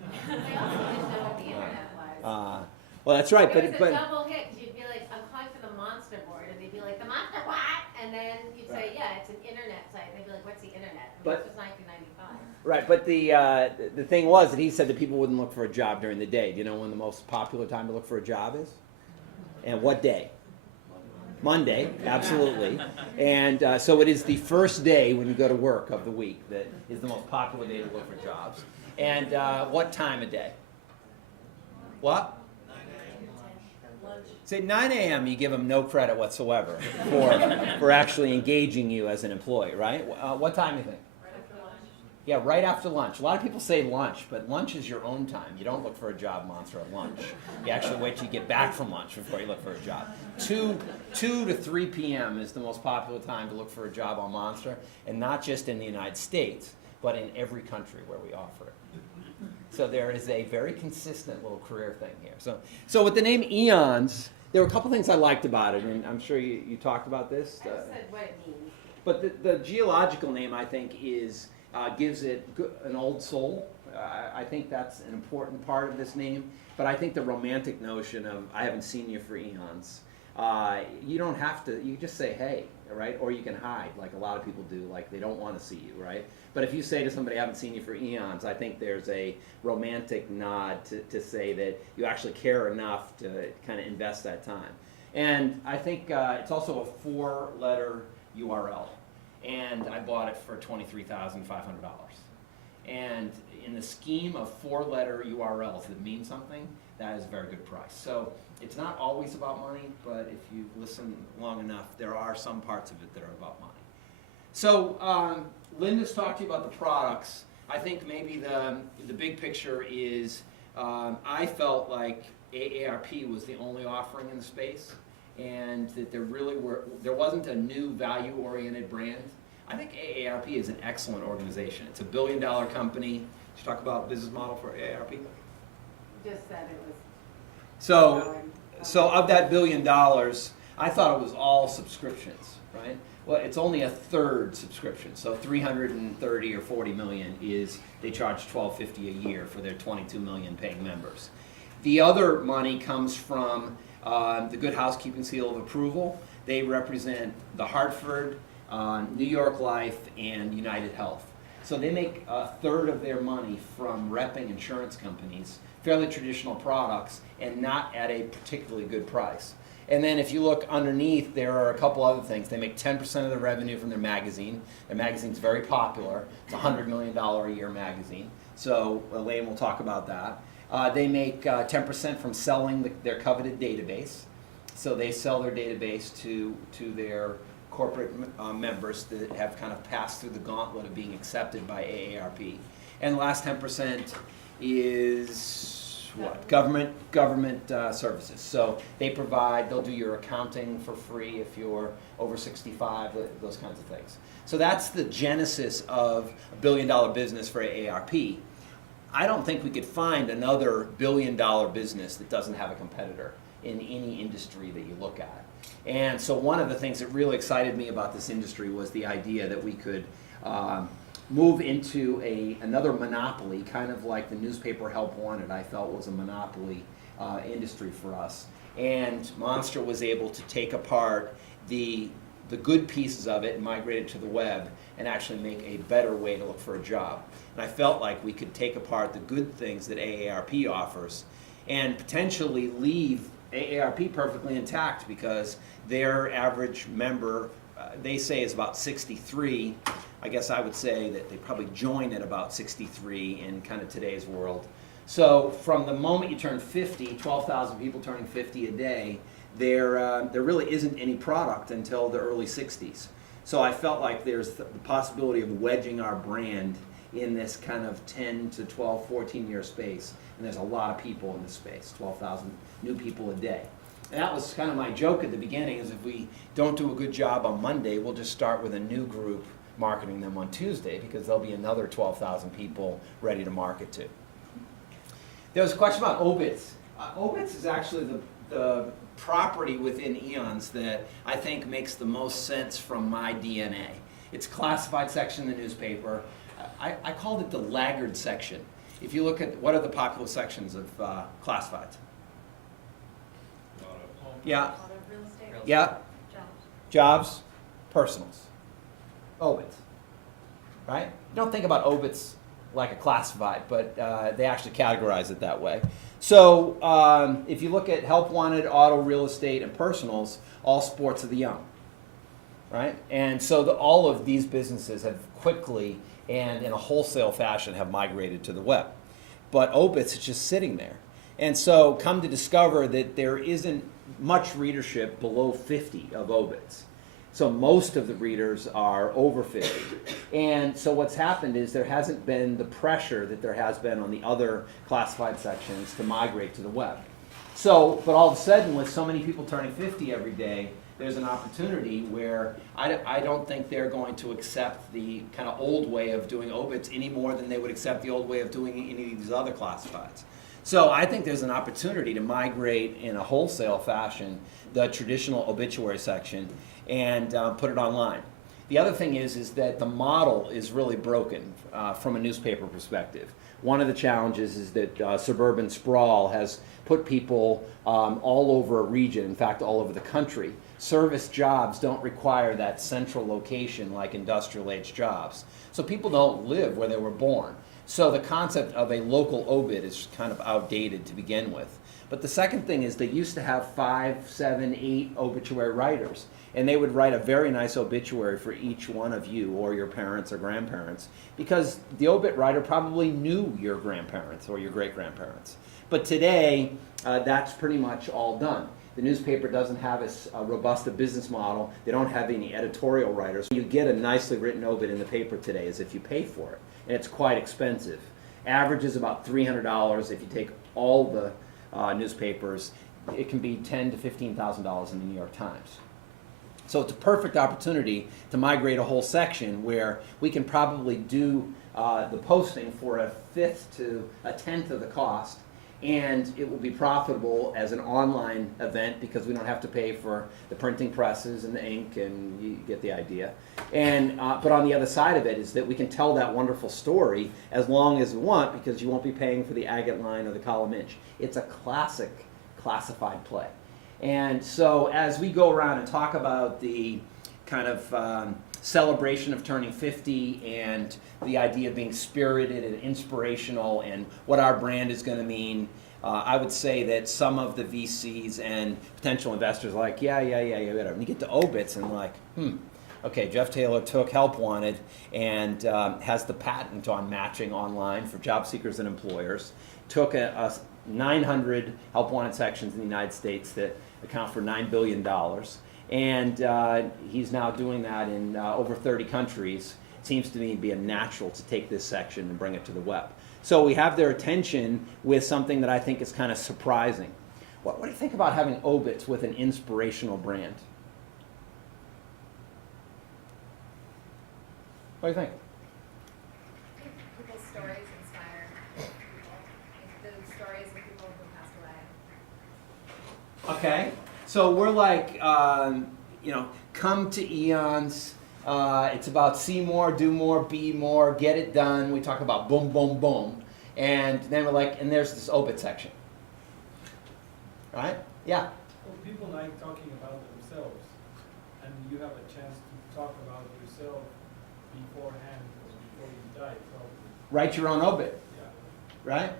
They also didn't know what the internet was. Well, that's right. It was a double hit, 'cause you'd be like, I'm calling for the Monster board, and they'd be like, the Monster what? And then you'd say, yeah, it's an internet site. They'd be like, what's the internet? And But- this was 1995. Right, but the thing was that he said that people wouldn't look for a job during the day. Do you know when the most popular time to look for a job is? And what day? Monday, absolutely. And so it is the first day when you go to work of the week that is the most popular day to look for jobs. And what time of day? What? Say 9 a.m. you give them no credit whatsoever for actually engaging you as an employee, right? What time do you think? Yeah, right after lunch. A lot of people say lunch, but lunch is your own time. You don't look for a job Monster at lunch. You actually wait till you get back from lunch before you look for a job. 2 to 3 p.m. is the most popular time to look for a job on Monster, and not just in the United States, but in every country where we offer it. So there is a very consistent little career thing here. So with the name Eons, there were a couple things I liked about it, and I'm sure you talked about this. I just said what it means. But the geological name, I think, is gives it an old soul. I think that's an important part of this name. But I think the romantic notion of I haven't seen you for eons, you don't have to, you just say hey, right? Or you can hide like a lot of people do, like they don't want to see you, right? But if you say to somebody, I haven't seen you for eons, I think there's a romantic nod to say that you actually care enough to kind of invest that time. And I think it's also a 4-letter URL. And I bought it for $23,500. And in the scheme of 4-letter URLs that mean something, that is a very good price. So it's not always about money, but if you listen long enough, there are some parts of it that are about money. So Linda's talked to you about the products. I think maybe the big picture is I felt like AARP was the only offering in the space, and that there wasn't a new value-oriented brand. I think AARP is an excellent organization. It's a billion-dollar company. Did you talk about business model for AARP? Just said it was. So of that $1 billion, I thought it was all subscriptions, right? Well, it's only a third subscription. So 330 or 40 million is they charge $12.50 a year for their 22 million paying members. The other money comes from the Good Housekeeping Seal of Approval. They represent the Hartford, New York Life, and United Health. So they make a third of their money from repping insurance companies, fairly traditional products, and not at a particularly good price. And then if you look underneath, there are a couple other things. They make 10% of the revenue from their magazine. Their magazine's very popular. It's a $100 million a year magazine. So Elaine will talk about that. They make 10% from selling their coveted database. So they sell their database to their corporate members that have kind of passed through the gauntlet of being accepted by AARP. And the last 10% is what? Government services. So they'll do your accounting for free if you're over 65, those kinds of things. So that's the genesis of a $1 billion business for AARP. I don't think we could find another $1 billion business that doesn't have a competitor in any industry that you look at. And so one of the things that really excited me about this industry was the idea that we could move into another monopoly, kind of like the newspaper Help Wanted, I felt was a monopoly industry for us. And Monster was able to take apart the good pieces of it and migrate it to the web and actually make a better way to look for a job. And I felt like we could take apart the good things that AARP offers and potentially leave AARP perfectly intact, because their average member, they say, is about 63. I guess I would say that they probably join at about 63 in kind of today's world. So from the moment you turn 50, 12,000 people turning 50 a day, there really isn't any product until the early 60s. So I felt like there's the possibility of wedging our brand in this kind of 10 to 12, 14-year space. And there's a lot of people in this space, 12,000 new people a day. And that was kind of my joke at the beginning, is if we don't do a good job on Monday, we'll just start with a new group marketing them on Tuesday, because there'll be another 12,000 people ready to market to. There was a question about Obits. Obits is actually the property within Eons that I think makes the most sense from my DNA. It's a classified section in the newspaper. I called it the laggard section. If you look at what are the popular sections of classifieds? Yeah. Real estate. Yeah. Jobs, personals. Obits. Right? You don't think about obits like a classified, but they actually categorize it that way. So if you look at Help Wanted, auto, real estate, and personals, all sports of the young. Right? And so all of these businesses have quickly and in a wholesale fashion have migrated to the web. But Obits is just sitting there. And so come to discover that there isn't much readership below 50 of Obits. So most of the readers are over 50. And so what's happened is there hasn't been the pressure that there has been on the other classified sections to migrate to the web. So, but all of a sudden, with so many people turning 50 every day, there's an opportunity where I don't think they're going to accept the kind of old way of doing Obits any more than they would accept the old way of doing any of these other classifieds. So I think there's an opportunity to migrate in a wholesale fashion the traditional obituary section and put it online. The other thing is that the model is really broken from a newspaper perspective. One of the challenges is that suburban sprawl has put people all over a region, in fact, all over the country. Service jobs don't require that central location like industrial age jobs. So people don't live where they were born. So the concept of a local obit is kind of outdated to begin with. But the second thing is they used to have 5, 7, 8 obituary writers, and they would write a very nice obituary for each one of you or your parents or grandparents, because the obit writer probably knew your grandparents or your great-grandparents. But today, that's pretty much all done. The newspaper doesn't have as robust a business model. They don't have any editorial writers. You get a nicely written obit in the paper today as if you pay for it, and it's quite expensive. Average is about $300. If you take all the newspapers, it can be $10,000 to $15,000 in the New York Times. So it's a perfect opportunity to migrate a whole section where we can probably do the posting for a fifth to a tenth of the cost, and it will be profitable as an online event because we don't have to pay for the printing presses and the ink, and you get the idea. And but on the other side of it is that we can tell that wonderful story as long as we want, because you won't be paying for the agate line or the column inch. It's a classic classified play. And so as we go around and talk about the kind of celebration of turning 50 and the idea of being spirited and inspirational and what our brand is going to mean, I would say that some of the VCs and potential investors are like, yeah, whatever. And you get to obits and like, okay, Jeff Taylor took Help Wanted and has the patent on matching online for job seekers and employers, took a 900 Help Wanted sections in the United States that account for $9 billion. And he's now doing that in over 30 countries. It seems to me to be a natural to take this section and bring it to the web. So we have their attention with something that I think is kind of surprising. What do you think about having obits with an inspirational brand? What do you think? People's stories inspire people. The stories of people who passed away. Okay, so we're like, come to Eons. It's about see more, do more, be more, get it done. We talk about boom, boom, boom. And then we're like, and there's this obit section. Right? Yeah. Well, people like talking about themselves, and you have a chance to talk about yourself beforehand or before you die, probably. Write your own obit. Yeah. Right?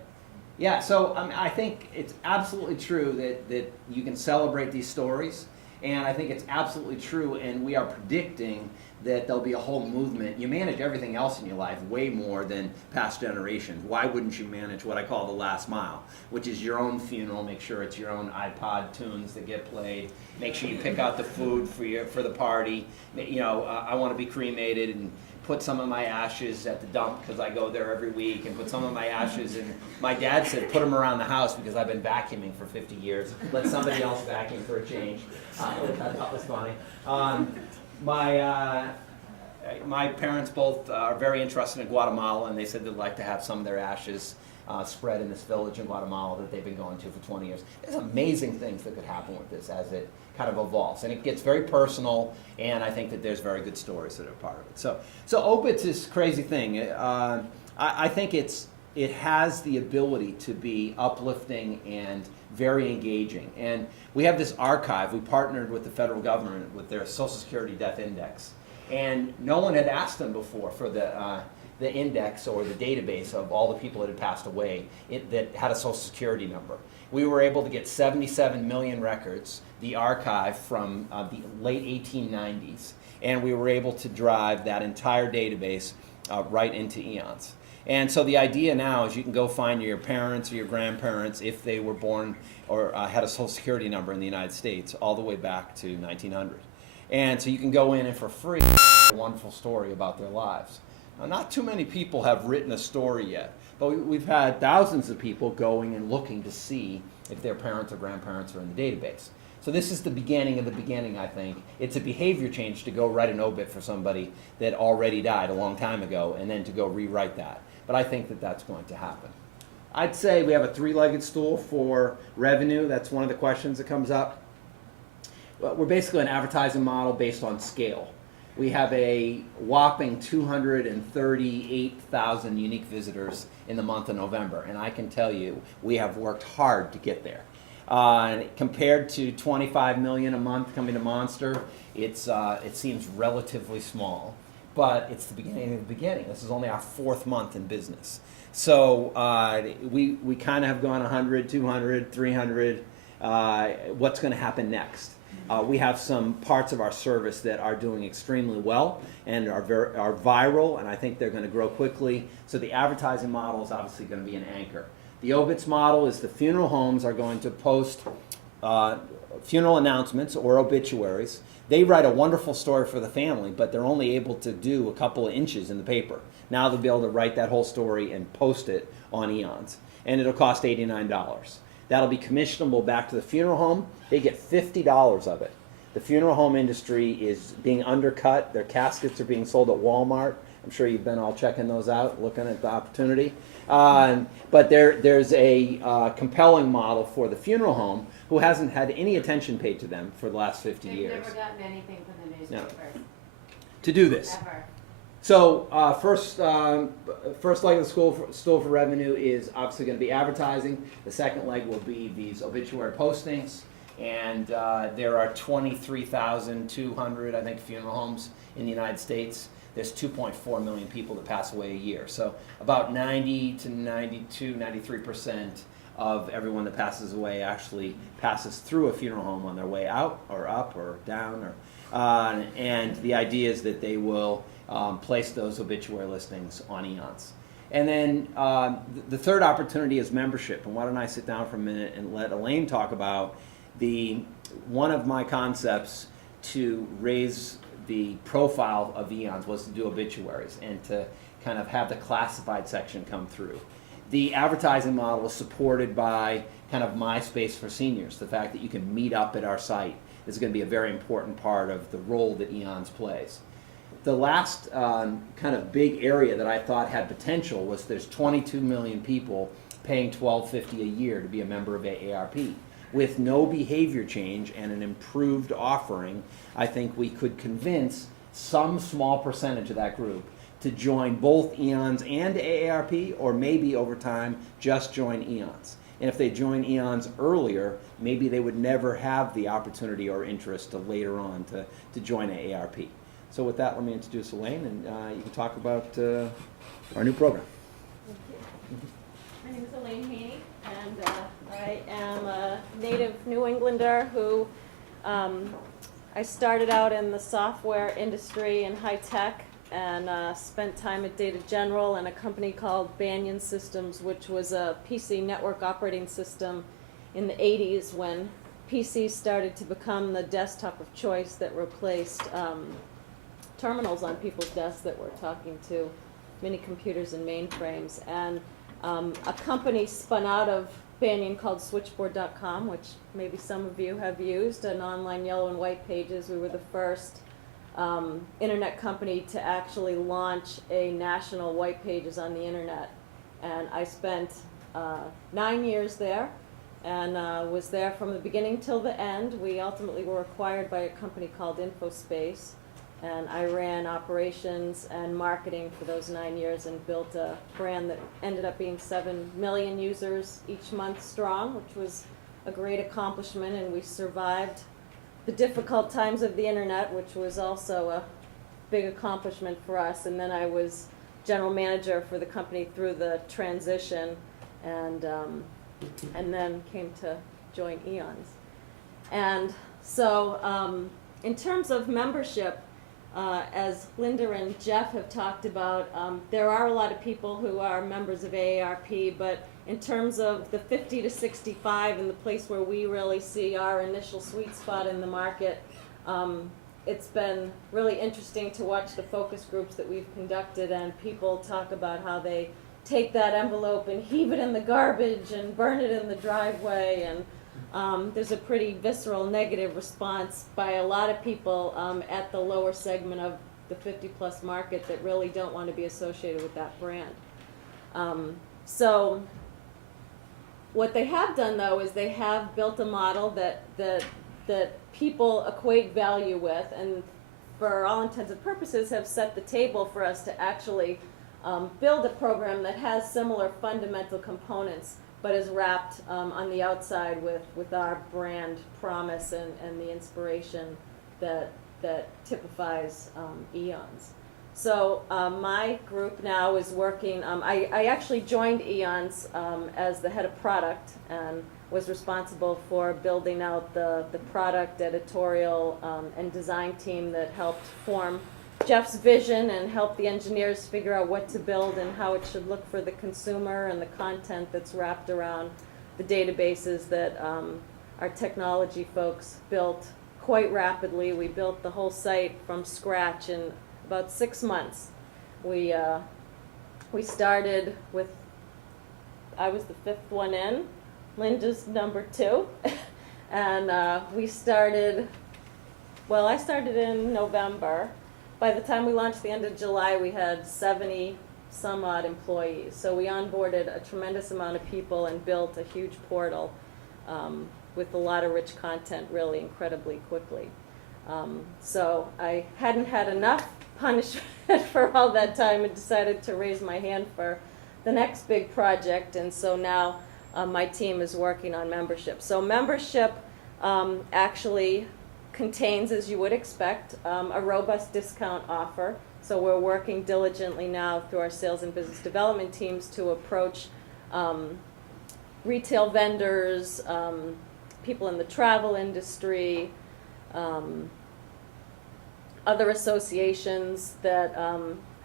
Yeah, so I think it's absolutely true that you can celebrate these stories, and I think it's absolutely true, and we are predicting that there'll be a whole movement. You manage everything else in your life way more than past generations. Why wouldn't you manage what I call the last mile, which is your own funeral, make sure it's your own iPod tunes that get played, make sure you pick out the food for the party. I want to be cremated and put some of my ashes at the dump because I go there every week, and put some of my ashes in. My dad said put them around the house because I've been vacuuming for 50 years. Let somebody else vacuum for a change. Which I thought was funny. My parents both are very interested in Guatemala, and they said they'd like to have some of their ashes spread in this village in Guatemala that they've been going to for 20 years. There's amazing things that could happen with this as it kind of evolves, and it gets very personal, and I think that there's very good stories that are part of it. So obits is a crazy thing. I think it has the ability to be uplifting and very engaging. And we have this archive. We partnered with the federal government with their Social Security Death Index. And no one had asked them before for the index or the database of all the people that had passed away that had a Social Security number. We were able to get 77 million records, the archive from the late 1890s, and we were able to drive that entire database right into Eons. And so the idea now is you can go find your parents or your grandparents if they were born or had a Social Security number in the United States all the way back to 1900. And so you can go in and for free a wonderful story about their lives. Now, not too many people have written a story yet, but we've had thousands of people going and looking to see if their parents or grandparents are in the database. So this is the beginning of the beginning, I think. It's a behavior change to go write an obit for somebody that already died a long time ago and then to go rewrite that. But I think that that's going to happen. I'd say we have a three-legged stool for revenue. That's one of the questions that comes up. Well, we're basically an advertising model based on scale. we have a whopping 238,000 unique visitors in the month of November, and I can tell you, we have worked hard to get there. Compared to 25 million a month coming to Monster, it seems relatively small, but it's the beginning of the beginning. This is only our 4th month in business. So we kind of have gone 100, 200, 300. What's going to happen next? We have some parts of our service that are doing extremely well and are viral, and I think they're going to grow quickly. So the advertising model is obviously going to be an anchor. The obits model is the funeral homes are going to post funeral announcements or obituaries. They write a wonderful story for the family, but they're only able to do a couple of inches in the paper. Now they'll be able to write that whole story and post it on Eons, and it'll cost $89. That'll be commissionable back to the funeral home. They get $50 of it. The funeral home industry is being undercut. Their caskets are being sold at Walmart. I'm sure you've been all checking those out, looking at the opportunity. But there's a compelling model for the funeral home who hasn't had any attention paid to them for the last 50 They've years never gotten anything from the newspapers, to do this. ever. So first leg of the stool for revenue is obviously going to be advertising. The second leg will be these obituary postings, and there are 23,200, I think, funeral homes in the United States. There's 2.4 million people that pass away a year. So about 90 to 92, 93% of everyone that passes away actually passes through a funeral home on their way out or up or down. And the idea is that they will place those obituary listings on Eons. And then the third opportunity is membership. And why don't I sit down for a minute and let Elaine talk about one of my concepts to raise the profile of Eons was to do obituaries and to kind of have the classified section come through. The advertising model is supported by kind of MySpace for seniors. The fact that you can meet up at our site is going to be a very important part of the role that Eons plays. The last kind of big area that I thought had potential was there's 22 million people paying $12.50 a year to be a member of AARP. With no behavior change and an improved offering, I think we could convince some small percentage of that group to join both Eons and AARP, or maybe over time just join Eons. And if they join Eons earlier, maybe they would never have the opportunity or interest to later on to join AARP. So with that, let me introduce Elaine, and you can talk about our new program. My name is Elaine Haney, and I am a native New Englander who I started out in the software industry in high tech and spent time at Data General and a company called Banyan Systems, which was a PC network operating system in the 80s when PCs started to become the desktop of choice that replaced terminals on people's desks that were talking to mini computers and mainframes. And a company spun out of Banyan called Switchboard.com, which maybe some of you have used, an online yellow and white pages. We were the first internet company to actually launch a national white pages on the internet. And I spent 9 years there and was there from the beginning till the end. We ultimately were acquired by a company called InfoSpace, and I ran operations and marketing for those 9 years and built a brand that ended up being 7 million users each month strong, which was a great accomplishment, and we survived the difficult times of the internet, which was also a big accomplishment for us. And then I was general manager for the company through the transition, and then came to join Eons. And so in terms of membership, as Linda and Jeff have talked about, there are a lot of people who are members of AARP, but in terms of the 50 to 65 and the place where we really see our initial sweet spot in the market, it's been really interesting to watch the focus groups that we've conducted, and people talk about how they take that envelope and heave it in the garbage and burn it in the driveway, and there's a pretty visceral negative response by a lot of people at the lower segment of the 50-plus market that really don't want to be associated with that brand. So what they have done, though, is they have built a model that people equate value with, and for all intents and purposes, have set the table for us to actually build a program that has similar fundamental components, but is wrapped on the outside with our brand promise and the inspiration that typifies Eons. So my group now is working, I actually joined Eons as the head of product and was responsible for building out the product, editorial, and design team that helped form Jeff's vision and help the engineers figure out what to build and how it should look for the consumer and the content that's wrapped around the databases that our technology folks built quite rapidly. We built the whole site from scratch in about 6 months. We started with, I was the 5th one in, Linda's number 2, and we started, well, I started in November. By the time we launched the end of July, we had 70 some odd employees. So we onboarded a tremendous amount of people and built a huge portal with a lot of rich content really incredibly quickly. So I hadn't had enough punishment for all that time and decided to raise my hand for the next big project, and so now my team is working on membership. So membership actually contains, as you would expect, a robust discount offer. So we're working diligently now through our sales and business development teams to approach retail vendors, people in the travel industry, other associations that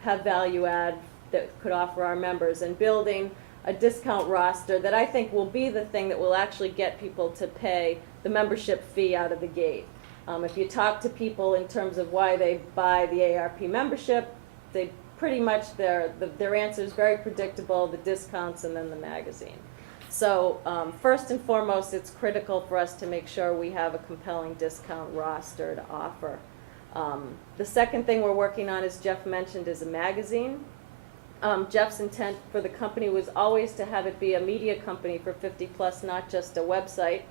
have value add that could offer our members, and building a discount roster that I think will be the thing that will actually get people to pay the membership fee out of the gate. If you talk to people in terms of why they buy the AARP membership, they pretty much, their answer is very predictable, the discounts and then the magazine. So first and foremost, it's critical for us to make sure we have a compelling discount roster to offer. The second thing we're working on, as Jeff mentioned, is a magazine. Jeff's intent for the company was always to have it be a media company for 50 plus, not just a website.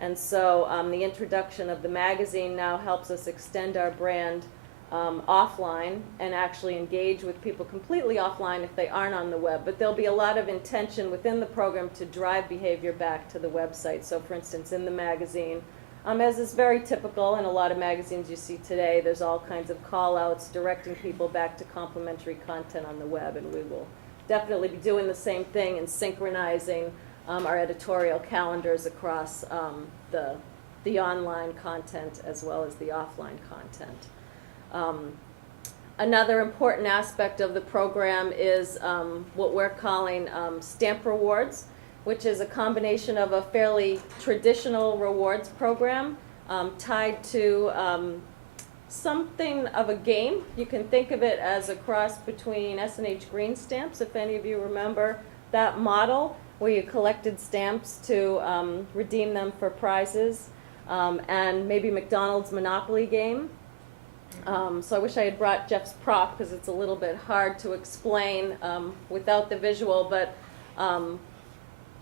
And so the introduction of the magazine now helps us extend our brand offline and actually engage with people completely offline if they aren't on the web. But there'll be a lot of intention within the program to drive behavior back to the website. So for instance, in the magazine, as is very typical in a lot of magazines you see today, there's all kinds of call-outs directing people back to complimentary content on the web, and we will definitely be doing the same thing and synchronizing our editorial calendars across the online content as well as the offline content. Another important aspect of the program is what we're calling Stamp Rewards, which is a combination of a fairly traditional rewards program tied to something of a game. You can think of it as a cross between S&H Green Stamps, if any of you remember that model, where you collected stamps to redeem them for prizes, and maybe McDonald's Monopoly game. So I wish I had brought Jeff's prop because it's a little bit hard to explain without the visual, but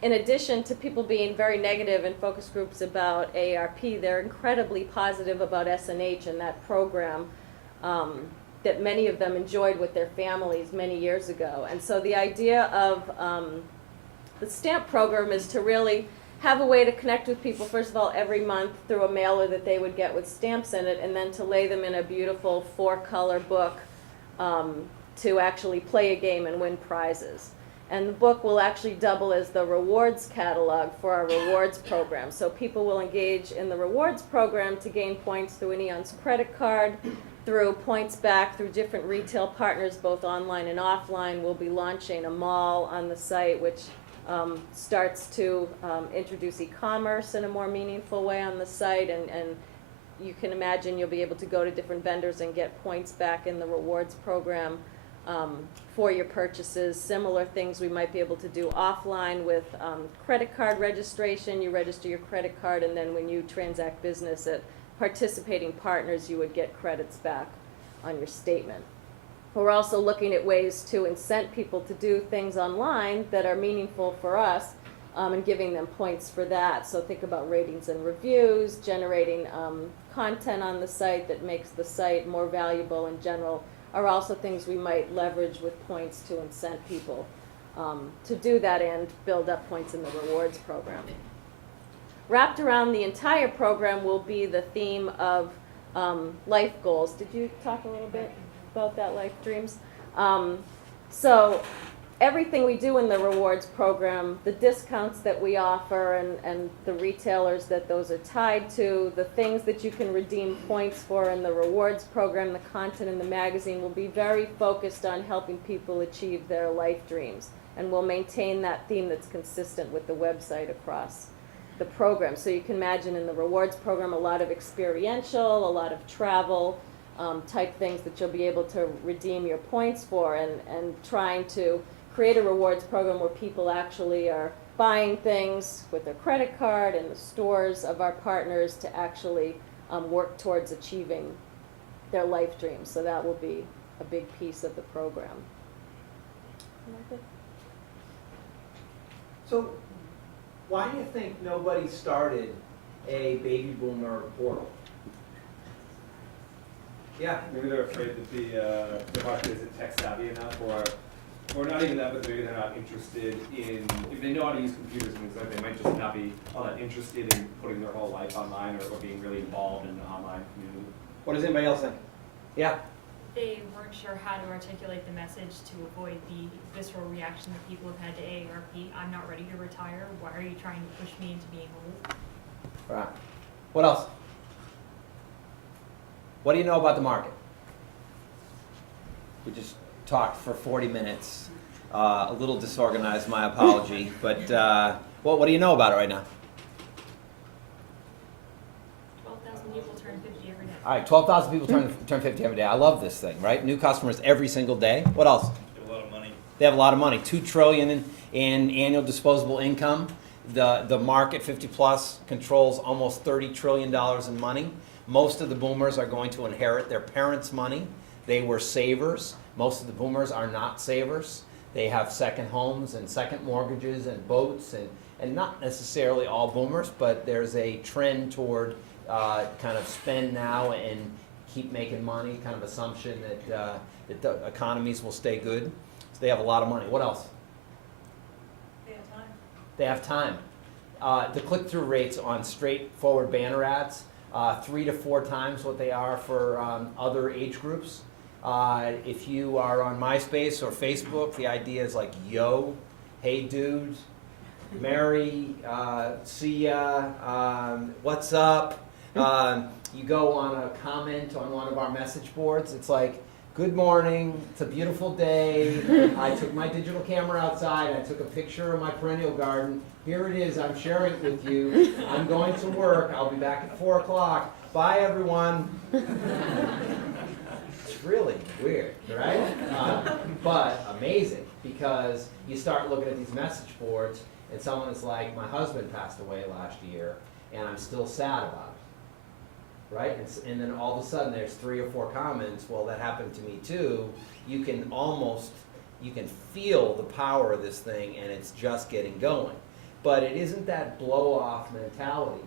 in addition to people being very negative in focus groups about AARP, they're incredibly positive about S&H and that program that many of them enjoyed with their families many years ago. And so the idea of the stamp program is to really have a way to connect with people, first of all, every month through a mailer that they would get with stamps in it, and then to lay them in a beautiful 4-color book to actually play a game and win prizes. And the book will actually double as the rewards catalog for our rewards program. So people will engage in the rewards program to gain points through an Eons credit card, through points back through different retail partners, both online and offline. We'll be launching a mall on the site, which starts to introduce e-commerce in a more meaningful way on the site, and you can imagine you'll be able to go to different vendors and get points back in the rewards program for your purchases. Similar things we might be able to do offline with credit card registration. You register your credit card, and then when you transact business at participating partners, you would get credits back on your statement. We're also looking at ways to incent people to do things online that are meaningful for us and giving them points for that. So think about ratings and reviews, generating content on the site that makes the site more valuable in general, are also things we might leverage with points to incent people to do that and build up points in the rewards program. Wrapped around the entire program will be the theme of life goals. Did you talk a little bit about that, Life Dreams? So everything we do in the rewards program, the discounts that we offer and the retailers that those are tied to, the things that you can redeem points for in the rewards program, the content in the magazine will be very focused on helping people achieve their life dreams. And we'll maintain that theme that's consistent with the website across the program. So you can imagine in the rewards program a lot of experiential, a lot of travel type things that you'll be able to redeem your points for, and trying to create a rewards program where people actually are buying things with their credit card in the stores of our partners to actually work towards achieving their life dreams. So that will be a big piece of the program. So, why do you think nobody started a baby boomer portal? Yeah. Maybe they're afraid that the market isn't tech savvy enough, or not even that, but maybe they're not interested in, if they know how to use computers and things like that, they might just not be all that interested in putting their whole life online or being really involved in the online community. What does anybody else think? Yeah. They weren't sure how to articulate the message to avoid the visceral reaction that people have had to AARP. I'm not ready to retire. Why are you trying to push me into being old? Right. What else? What do you know about the market? We just talked for 40 minutes. A little disorganized, my apology. But what do you know about it right now? 12,000 people turn 50 every day. All right, 12,000 people turn 50 every day. I love this thing, right? New customers every single day. What else? They have a lot of money. They have a lot of money. $2 trillion in annual disposable income. The market 50 plus controls almost $30 trillion in money. Most of the boomers are going to inherit their parents' money. They were savers. Most of the boomers are not savers. They have second homes and second mortgages and boats, and not necessarily all boomers, but there's a trend toward kind of spend now and keep making money, kind of assumption that the economies will stay good. So they have a lot of money. What else? They have time. They have time. The click-through rates on straightforward banner ads, 3 to 4 times what they are for other age groups. If you are on MySpace or Facebook, the idea is like, yo, hey dude, Mary, see ya, what's up? You go on a comment on one of our message boards, it's like, good morning, it's a beautiful day, I took my digital camera outside, I took a picture of my perennial garden, here it is, I'm sharing it with you, I'm going to work, I'll be back at 4 o'clock, bye everyone. It's really weird, right? But amazing, because you start looking at these message boards, and someone is like, my husband passed away last year, and I'm still sad about it, right? And then all of a sudden there's 3 or 4 comments, well, that happened to me too. You can feel the power of this thing, and it's just getting going. But it isn't that blow-off mentality.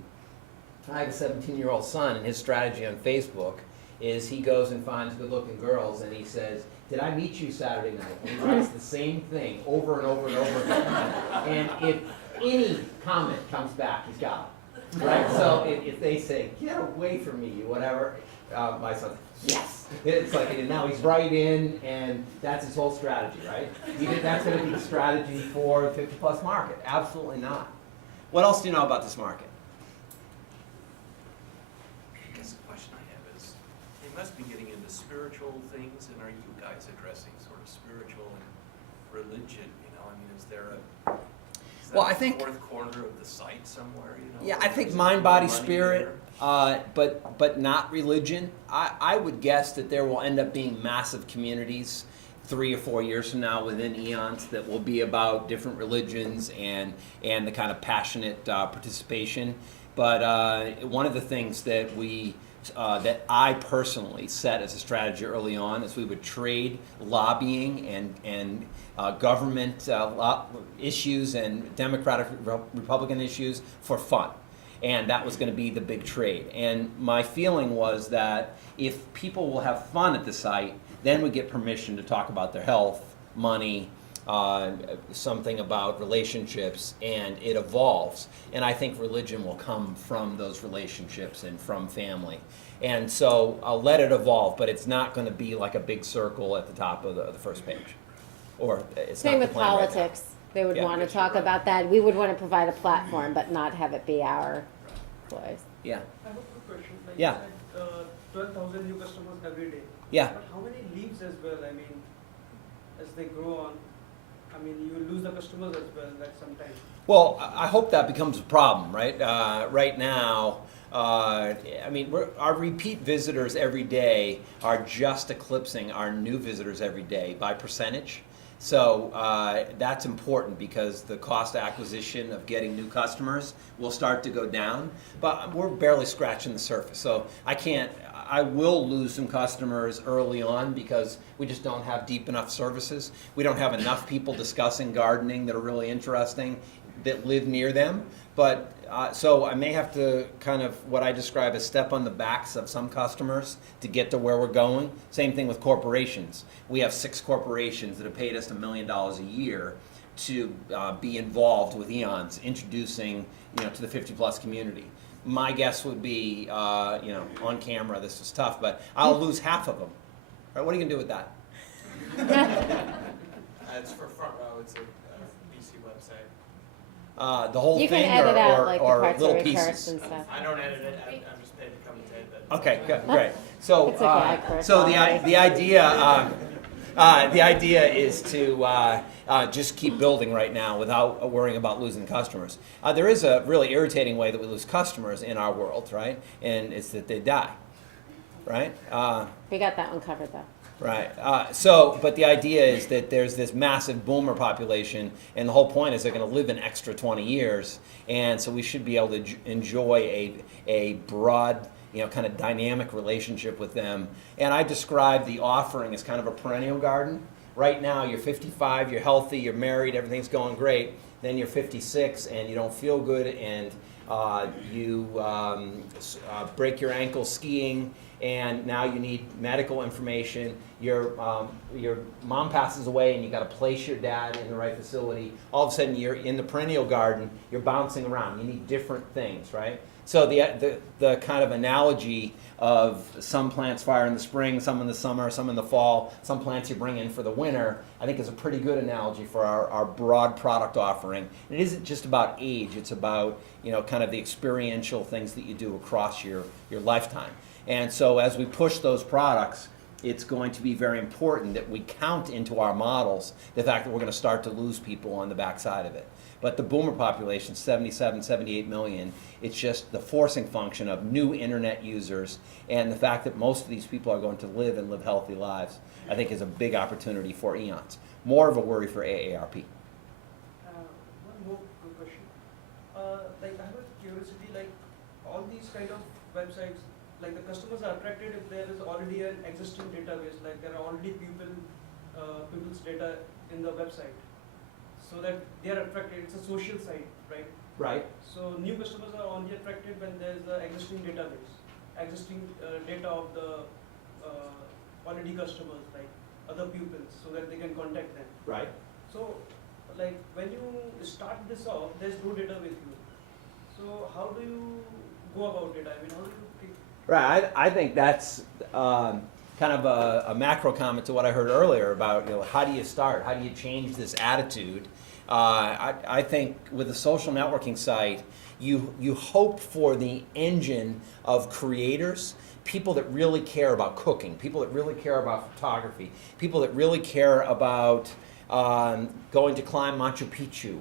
I have a 17-year-old son, and his strategy on Facebook is he goes and finds good-looking girls, and he says, did I meet you Saturday night? And he writes the same thing over and over and over again. And if any comment comes back, he's got it, right? So if they say, get away from me, whatever, my son, yes! It's like, and now he's right in, and that's his whole strategy, right? You think that's going to be the strategy for the 50-plus market? Absolutely not. What else do you know about this market? I guess the question I have is, they must be getting into spiritual things, and are you guys addressing sort of spiritual and religion, you know? I mean, is there Well, I think- fourth corner of the site somewhere, you know? Yeah, I think Is mind, there body, money spirit, there? but not religion. I would guess that there will end up being massive communities 3 or 4 years from now within Eons that will be about different religions and the kind of passionate participation. But one of the things that we that I personally set as a strategy early on is we would trade lobbying and government issues and Democratic Republican issues for fun. And that was going to be the big trade. And my feeling was that if people will have fun at the site, then we get permission to talk about their health, money, something about relationships, and it evolves. And I think religion will come from those relationships and from family. And so I'll let it evolve, but it's not going to be like a big circle at the top of the first page. Or it's Same not the with plan right now. politics. They would Yeah. want to talk about that. We would want to provide a platform, but not have it be our voice. Yeah, I have a quick question. Like Yeah. you said, 12,000 new customers every day. yeah. But how many leaves as well? I mean, as they grow on, I mean, you lose the customers as well at some time. Well, I hope that becomes a problem, right? Right now, I mean, our repeat visitors every day are just eclipsing our new visitors every day by percentage. So that's important because the cost of acquisition of getting new customers will start to go down, but we're barely scratching the surface. So I will lose some customers early on because we just don't have deep enough services. We don't have enough people discussing gardening that are really interesting that live near them. But so I may have to kind of what I describe as step on the backs of some customers to get to where we're going. Same thing with corporations. We have 6 corporations that have paid us $1 million a year to be involved with Eons, introducing to the 50+ community. My guess would be, on camera, this is tough, but I'll lose half of them. All right, what are you gonna do with that? It's for front row, it's a BC website. The whole You thing, can edit out or, like the or parts that little recurse pieces? and stuff. I don't edit it, I'm just paid to commentate, but. Okay, good, great. So, It's okay, Chris, so already. the idea is to just keep building right now without worrying about losing customers. There is a really irritating way that we lose customers in our world, right? And it's that they die, right? We got that one covered though. Right. But the idea is that there's this massive boomer population, and the whole point is they're going to live an extra 20 years, and so we should be able to enjoy a broad, kind of dynamic relationship with them. And I describe the offering as kind of a perennial garden. Right now, you're 55, you're healthy, you're married, everything's going great. Then you're 56, and you don't feel good, and you break your ankle skiing, and now you need medical information. Your mom passes away and you got to place your dad in the right facility. All of a sudden you're in the perennial garden, you're bouncing around. You need different things, right? So the kind of analogy of some plants fire in the spring, some in the summer, some in the fall, some plants you bring in for the winter, I think is a pretty good analogy for our broad product offering. And it isn't just about age, it's about kind of the experiential things that you do across your lifetime. And so as we push those products, it's going to be very important that we count into our models the fact that we're going to start to lose people on the backside of it. But the boomer population, 77, 78 million, it's just the forcing function of new internet users, and the fact that most of these people are going to live and live healthy lives, I think is a big opportunity for Eons. More of a worry for AARP. One more quick question. Like I have a curiosity, like all these kind of websites, like the customers are attracted if there is already an existing database, like there are already people's data in the website, so that they are attracted. It's a social site, right? Right. So new customers are only attracted when there is an existing database, existing data of the already customers, like other pupils, so that they can contact them. Right. So, like when you start this off, there's no data with you. So how do you go about it? I mean, how do you pick? Right, I think that's kind of a macro comment to what I heard earlier about how do you start, how do you change this attitude. I think with a social networking site, you hope for the engine of creators, people that really care about cooking, people that really care about photography, people that really care about going to climb Machu Picchu,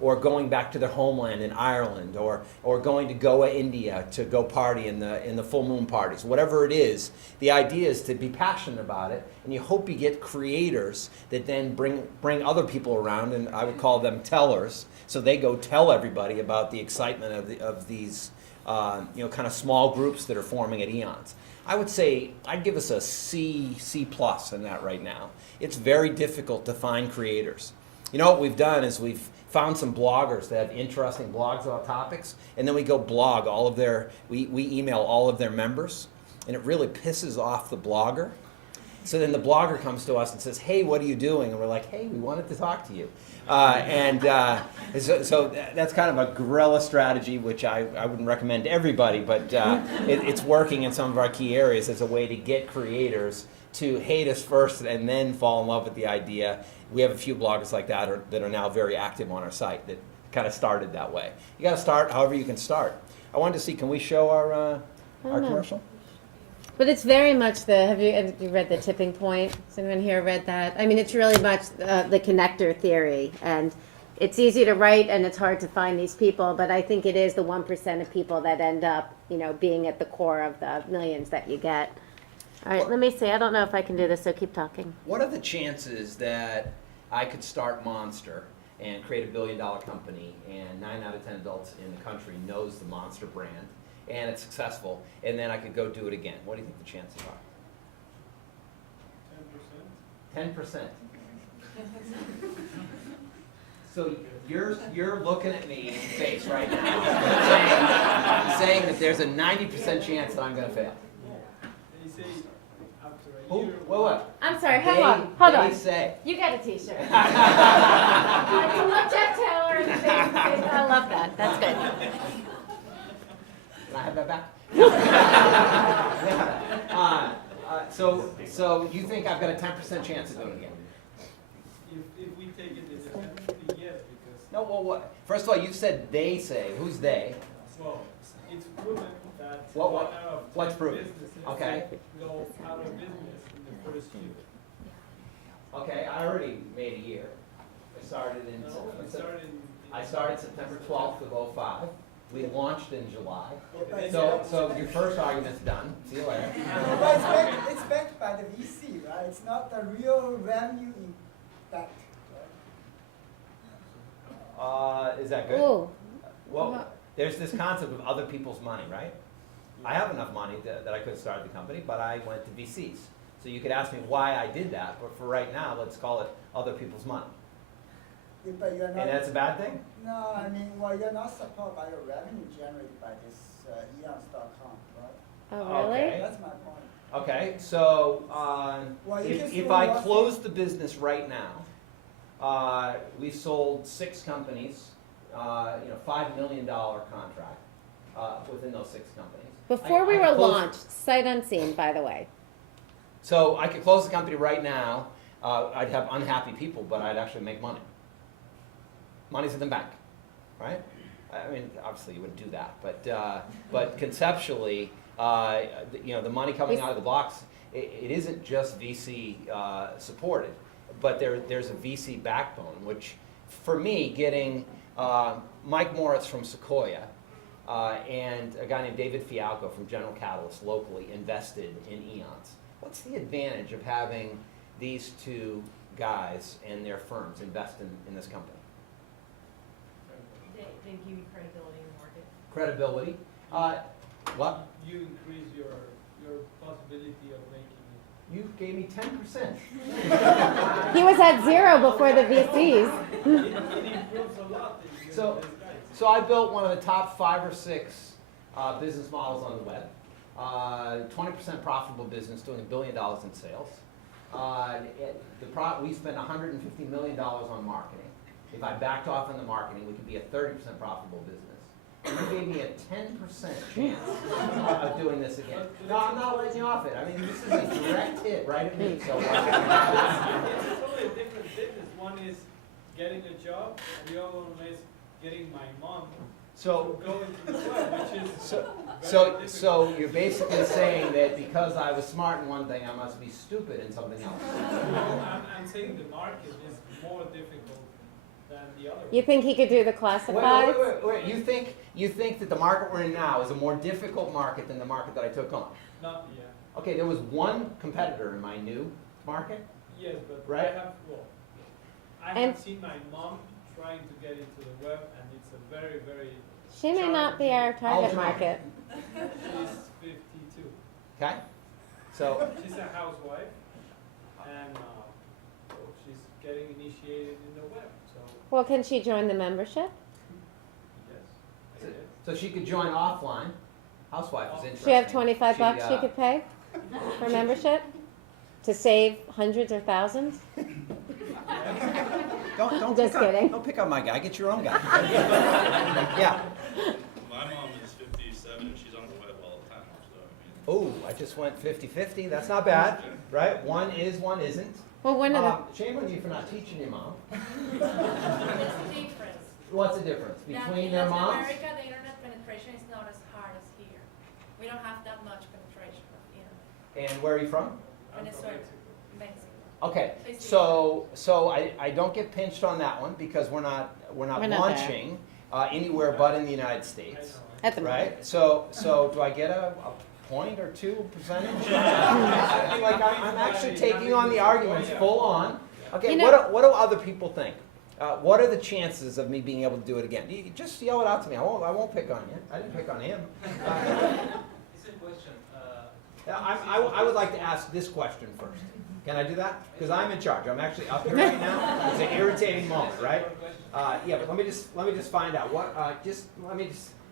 or going back to their homeland in Ireland, or going to Goa, India to go party in the full moon parties. Whatever it is, the idea is to be passionate about it, and you hope you get creators that then bring other people around, and I would call them tellers, so they go tell everybody about the excitement of these kind of small groups that are forming at Eons. I would say I'd give us a C plus in that right now. It's very difficult to find creators. You know what we've done is we've found some bloggers that have interesting blogs about topics, and then we go blog all of we email all of their members, and it really pisses off the blogger. So then the blogger comes to us and says, hey, what are you doing? And we're like, hey, we wanted to talk to you. So that's kind of a guerrilla strategy, which I wouldn't recommend to everybody, but it's working in some of our key areas as a way to get creators to hate us first and then fall in love with the idea. We have a few bloggers like that that are now very active on our site that kind of started that way. You got to start however you can start. I wanted to see, can we show our commercial? But it's very much have you read The Tipping Point? Has anyone here read that? I mean, it's really much the connector theory, and it's easy to write and it's hard to find these people, but I think it is the 1% of people that end up, being at the core of the millions that you get. All right, let me see. I don't know if I can do this, so keep talking. What are the chances that I could start Monster and create $1 billion company, and 9 out of 10 adults in the country knows the Monster brand, and it's successful, and then I could go do it again? What do you think the chances are? 10%. 10%. So you're looking at me in the face right now, saying that there's a 90% chance that I'm going to fail. What? I'm sorry, hold on. They say. You got a t-shirt. To look Jeff Taylor in the face and say, I love that. That's good. Can I have that back? So you think I've got a 10% chance of doing it again? If we take it as a penalty, yes, because. No, well, what? First of all, you said they say. Who's they? Well, it's proven that What's proven? Okay. go out of business in the first year. Okay, I already made a year. I started September 12th of 2005. We launched in July. So your first argument's done. See you later. But it's backed by the VC, right? It's not the real revenue impact, right? Is that good? Ooh. Well, there's this concept of other people's money, right? I have enough money that I could have started the company, but I went to VCs. So you could ask me why I did that, but for right now, let's call it other people's money. Yeah, but you're not. And that's a bad thing? No, I mean, well, you're not supported by your revenue generated by this eons.com, right? Oh, really? Okay. That's my point. Okay, so Well, you can if still I watch close the business right now, we sold 6 companies, $5 million contract within those 6 companies. Before we I were could close- launched, sight unseen, by the way. So I could close the company right now. I'd have unhappy people, but I'd actually make money. Money's in the bank, right? I mean, obviously you wouldn't do that, but conceptually, the money coming out of the blocks, it isn't just VC supported, but there's a VC backbone, which for me, getting Mike Moritz from Sequoia and a guy named David Fialco from General Catalyst locally invested in Eons. What's the advantage of having these 2 guys and their firms invest in this company? They give you credibility in the market. Credibility. What? You increase your possibility of making it. You gave me 10%. He was at 0 before the VCs. It improves a lot. If you So- have these guys. So I built one of the top 5 or 6 business models on the web. 20% profitable business, doing $1 billion in sales. We spent $150 million on marketing. If I backed off on the marketing, we could be a 30% profitable business. And you gave me a 10% chance of doing this again. No, I'm not letting you off it. I mean, this is a direct hit right at me. So It's totally different business. One is getting a job, and the other one is getting my mom So to go into the web, which is So you're basically saying that because I was smart in one thing, I must be stupid in something else. I'm saying the market is more difficult than the other. You think he could do the classifieds? Wait. You think that the market we're in now is a more difficult market than the market that I took on? Not yet. Okay, there was one competitor in my new market. Yes, but Right. I And- have seen my mom trying to get into the web, and it's a very, very She may not be our How old's target your mom? market. She's 52. Okay? So, She's a housewife, and so she's getting initiated in the web. So Well, can she join the membership? yes, I So- did. so she could join offline. Housewife is interesting. She have 25 bucks she uh, could pay for membership to save hundreds or thousands? Don't Just pick on- kidding. Don't pick on my guy. Get your own guy. Yeah. My mom is 57 and she's on the web all the time, so I mean. Oh, I just went 50-50. That's not bad, right? One is, one isn't. Well, one of the Shame on you for not teaching your mom. There's a difference. What's the difference between In their Latin moms? America, the internet penetration is not as hard as here. We don't have that much penetration of internet. And where are you from? I'm from Venezuela. Mexico. Mexico. Okay, It's so I don't get pinched on that one because we're not We're not launching anywhere but in the United States, at the moment. right? So do I get a point or two percentage? I'm actually taking on the arguments full on. Okay, You know- what do other people think? What are the chances of me being able to do it again? You just yell it out to me. I won't pick on you. I didn't pick on him. It's a question. I would like to ask this question first. Can I do that? Because I'm in charge. I'm actually up here right now. It's an irritating moment, right? Yeah, but let me just find out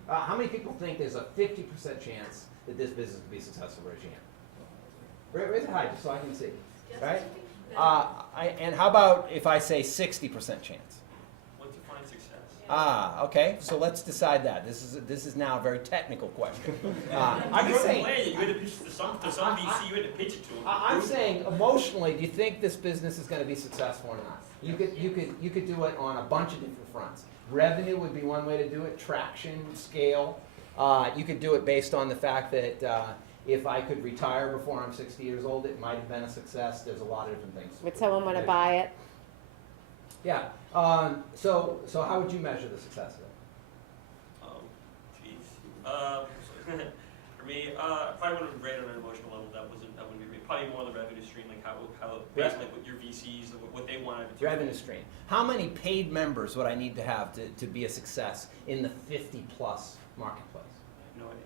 how many people think there's a 50% chance that this business will be successful? Raise your hand. Raise it high just so I can see. Right? And how about if I say 60% chance? What defines success? Okay. So let's decide that. This is now a very technical question. I'm saying. You had to pitch to some VC. You had to pitch it to him. I'm saying emotionally, do you think this business is going to be successful or not? You could do it on a bunch of different fronts. Revenue would be one way to do it. Traction, scale. You could do it based on the fact that if I could retire before I'm 60 years old, it might have been a success. There's a lot of different things. Would someone want to buy it? Yeah. So how would you measure the success of it? For me, probably would have been great on an emotional level. That wouldn't be great. Probably more the revenue stream, like how based like with your VCs, what they wanted to do. Revenue stream. How many paid members would I need to have to be a success in the 50-plus marketplace? No idea.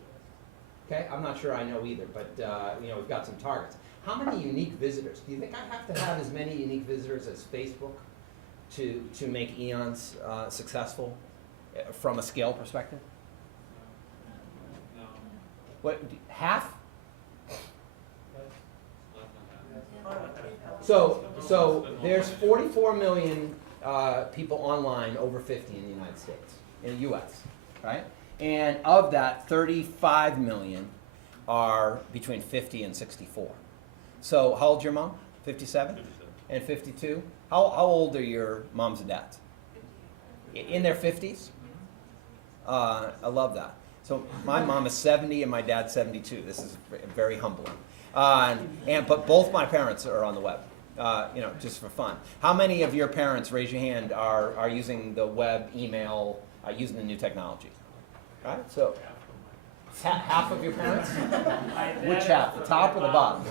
Okay, I'm not sure I know either, but we've got some targets. How many unique visitors? Do you think I have to have as many unique visitors as Facebook to make Eons successful from a scale perspective? No. What, half? Less than that. So there's 44 million people online over 50 in the United States, in the U.S., right? And of that, 35 million are between 50 and 64. So how old's your mom? 57? 57. And 52? How old are your moms and dads? In their 50s? I love that. So my mom is 70 and my dad's 72. This is very humbling. But both my parents are on the web, just for fun. How many of your parents, raise your hand, are using the web, email, using the new technology? Right? So half of your parents? Which half? The top or the bottom?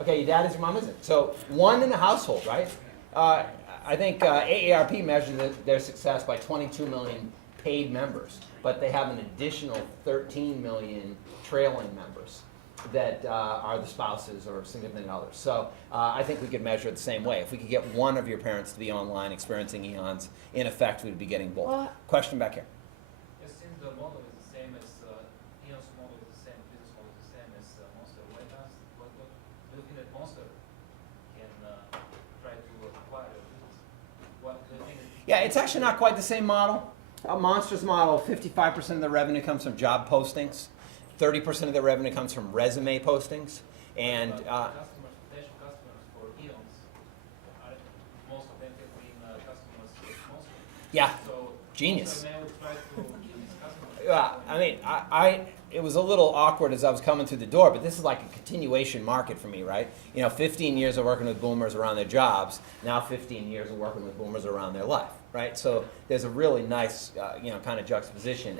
Okay, your dad is, your mom isn't. So one in a household, right? I think AARP measured their success by 22 million paid members, but they have an additional 13 million trailing members that are the spouses or significant others. So I think we could measure it the same way. If we could get one of your parents to be online experiencing Eons, in effect, we'd be getting both. Well- Question back here. Yes, since the model is the same as Eons model is the same, business model is the same as Monster. What do you think that Monster can try to acquire a business? What do you think? Yeah, it's actually not quite the same model. Monster's model, 55% of the revenue comes from job postings, 30% of the revenue comes from resume postings, and Potential customers for Eons, most of them have been customers with Monster. yeah, So genius. Monster may would try to keep its customers. I mean, it was a little awkward as I was coming through the door, but this is like a continuation market for me, right? 15 years of working with boomers around their jobs, now 15 years of working with boomers around their life, right? So there's a really nice, kind of juxtaposition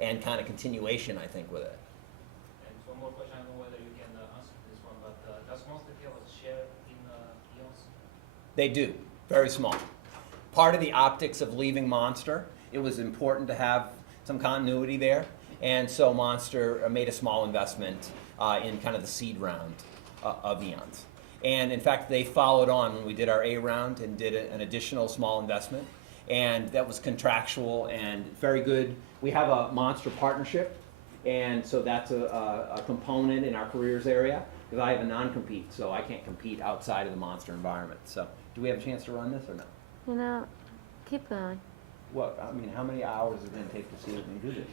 and kind of continuation, I think, with it. And one more question, I don't know whether you can answer this one, but does Monster have a share in Eons? They do, very small. Part of the optics of leaving Monster it was important to have some continuity there. And so Monster made a small investment in kind of the seed round of Eons. And in fact, they followed on when we did our A round and did an additional small investment. And that was contractual and very good. We have a Monster partnership, and so that's a component in our careers area, because I have a non-compete, so I can't compete outside of the Monster environment. So do we have a chance to run this or no? You know, keep going. What, I mean, how many hours is it going to take to see if we can do this?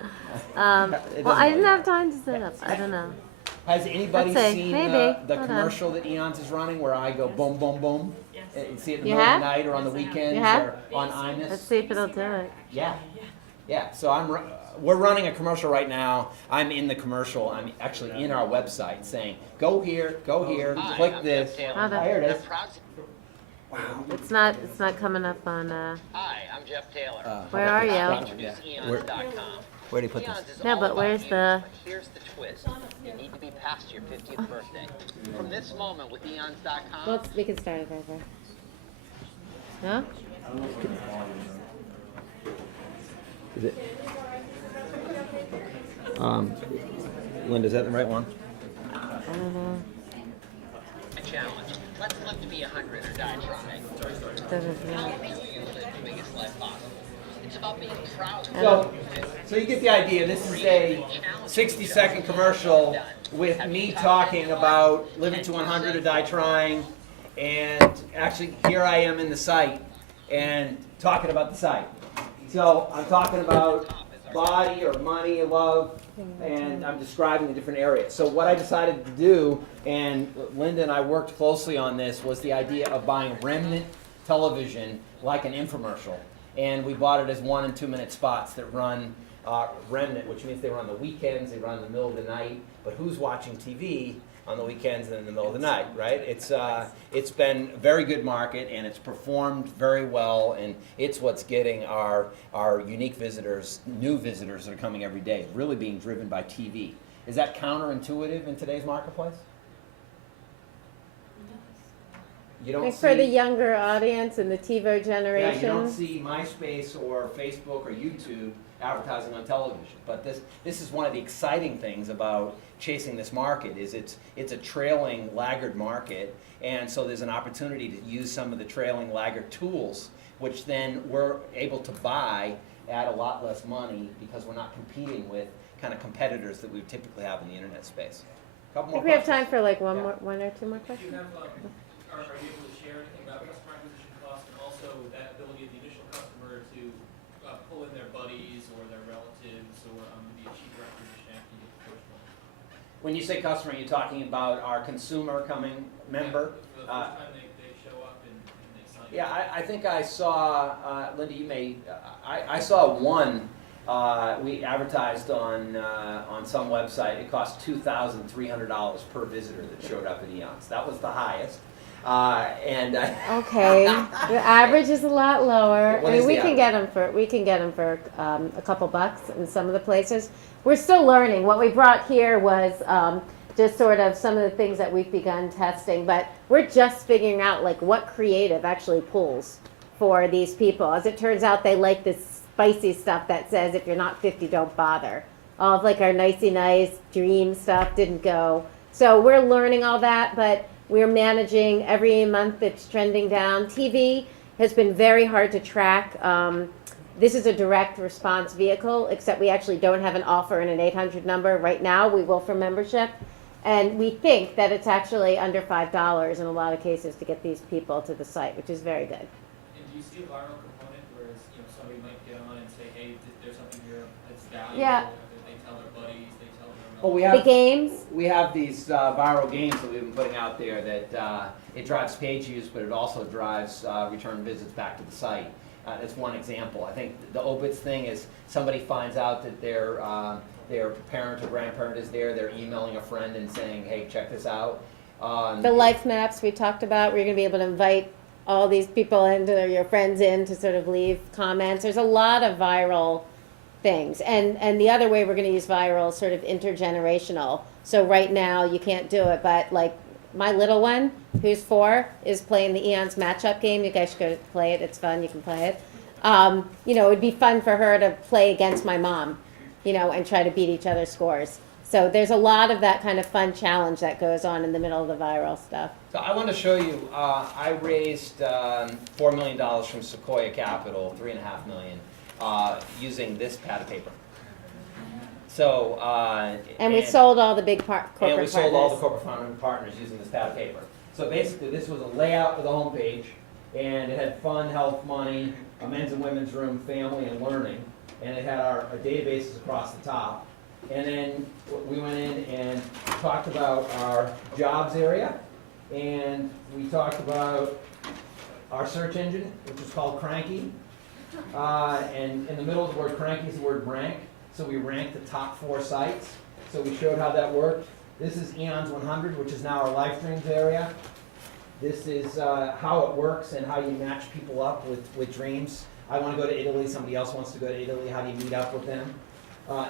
It Well, doesn't I didn't really have matter. time to set up. I don't know. Has anybody Let's see, seen maybe. the Hold on. commercial that Eons is running where I go boom, boom, boom? Yes. You see it in the You middle of have? the night or on the weekends You have? or on Imus? Let's see if it'll do it. Yeah. Yeah, so we're running a commercial right now. I'm in the commercial. I'm actually in our website saying, go here, click this. Hold on. Here it is. It's not coming up on. Hi, I'm Jeff Taylor. Where are you? Yeah. Where do you put this? No, but where's the? Here's the twist. You need to be past your 50th birthday. From this moment with eons.com. Well, we can start it right there. No? Is it? Linda, is that the right one? I don't know. A challenge. Let's live to be 100 or die trying. Doesn't How know. will you live the biggest life possible? It's about being proud of So you get the idea. This is a 60-second commercial with me talking about living to 100 or die trying, and actually here I am in the site and talking about the site. So I'm talking about body or money, love, and I'm describing the different areas. So what I decided to do, and Linda and I worked closely on this, was the idea of buying remnant television like an infomercial. And we bought it as 1 and 2 minute spots that run remnant, which means they run the weekends, they run in the middle of the night. But who's watching TV on the weekends and in the middle of the night, right? It's been a very good market, and it's performed very well, and it's what's getting our unique visitors, new visitors that are coming every day, really being driven by TV. Is that counterintuitive in today's marketplace? You don't Like see, for the younger audience and the TiVo yeah, you don't generation. see MySpace or Facebook or YouTube advertising on television. But this is one of the exciting things about chasing this market is it's a trailing laggard market, and so there's an opportunity to use some of the trailing laggard tools, which then we're able to buy at a lot less money because we're not competing with kind of competitors that we typically have in the internet space. Couple I more think we have questions? time for like Yeah. one or two more Do you questions. have, are you able to share anything about customer acquisition costs and also that ability of the initial customer to pull in their buddies or their relatives or maybe a cheaper acquisition after you get the first one? When you say customer, you're talking about our consumer coming member? For the first time they show up and they sign up. Yeah, I think I saw, Linda, you may, I saw one, we advertised on some website. It cost $2,300 per visitor that showed up at Eons. That was the highest. Okay, the average is a lot lower. What I mean, is we the can get them for a couple bucks in some of the places. We're still learning. What we brought here was just sort of some of the things that we've begun testing, but we're just figuring out like what creative actually pulls for these people. As it turns out, they like this spicy stuff that says if you're not 50, don't bother. All of like our nicey nice dream stuff didn't go. So we're learning all that, but we're managing every month it's trending down. TV has been very hard to track. This is a direct response vehicle, except we actually don't have an offer and an 800 number right now. We will for membership. And we think that it's actually under $5 in a lot of cases to get these people to the site, which is very good. And do you see a viral component where somebody might get on and say, hey, there's something here that's valuable? Yeah. They tell their buddies, they tell their Well, The games, we have these viral games that we've been putting out there that it drives page views, but it also drives return visits back to the site. That's one example. I think the Obits thing is somebody finds out that their parent or grandparent is there, they're emailing a friend and saying, hey, check this out. the life maps we talked about, where you're going to be able to invite all these people into your friends in to sort of leave comments. There's a lot of viral things. And the other way we're going to use viral is sort of intergenerational. So right now you can't do it, but like my little one, who's 4, is playing the Eons matchup game. You guys should go play it. It's fun. You can play it. you know, it would be fun for her to play against my mom, you know, and try to beat each other's scores. So there's a lot of that kind of fun challenge that goes on in the middle of the viral stuff. So I want to show you, I raised $4 million from Sequoia Capital, $3.5 million, using this pad of paper. So, And we sold all the big corporate partners. And we sold all the corporate partners using this pad of paper. So basically, this was a layout for the homepage, and it had fun, health, money, a men's and women's room, family, and learning. And it had our databases across the top. And then we went in and talked about our jobs area, and we talked about our search engine, which is called Cranky. And in the middle of the word Cranky is the word rank. So we ranked the top 4 sites. So we showed how that worked. This is Eons 100, which is now our live streams area. This is how it works and how you match people up with dreams. I want to go to Italy, somebody else wants to go to Italy, how do you meet up with them?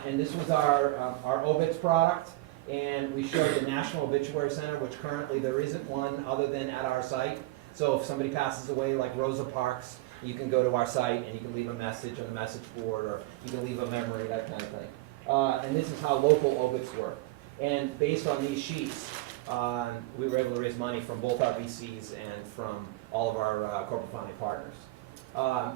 And this was our Obits product, and we showed the National Obituary Center, which currently there isn't one other than at our site. So if somebody passes away, like Rosa Parks, you can go to our site and you can leave a message on the message board, or you can leave a memory, that kind of thing. And this is how local obits work. And based on these sheets, we were able to raise money from both our VCs and from all of our corporate funding partners.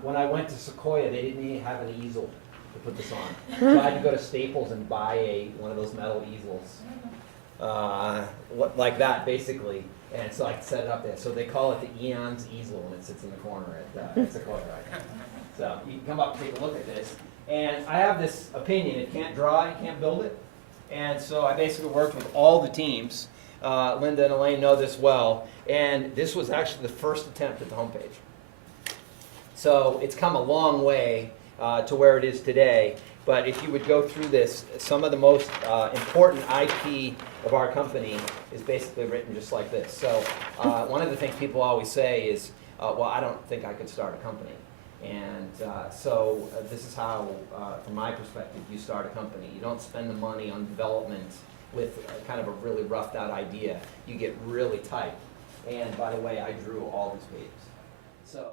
When I went to Sequoia, they didn't even have an easel to put this on. So I had to go to Staples and buy one of those metal easels. Like that, basically. And so I could set it up there. So they call it the Eons easel, and it sits in the corner at Sequoia right now. So you can come up and take a look at this. And I have this opinion, it can't draw, you can't build it. And so I basically worked with all the teams. Linda and Elaine know this well. And this was actually the first attempt at the homepage. So it's come a long way to where it is today. But if you would go through this, some of the most important IP of our company is basically written just like this. So one of the things people always say is, well, I don't think I could start a company. And so this is how, from my perspective, you start a company. You don't spend the money on development with kind of a really roughed out idea. You get really tight. And by the way, I drew all these pages. So.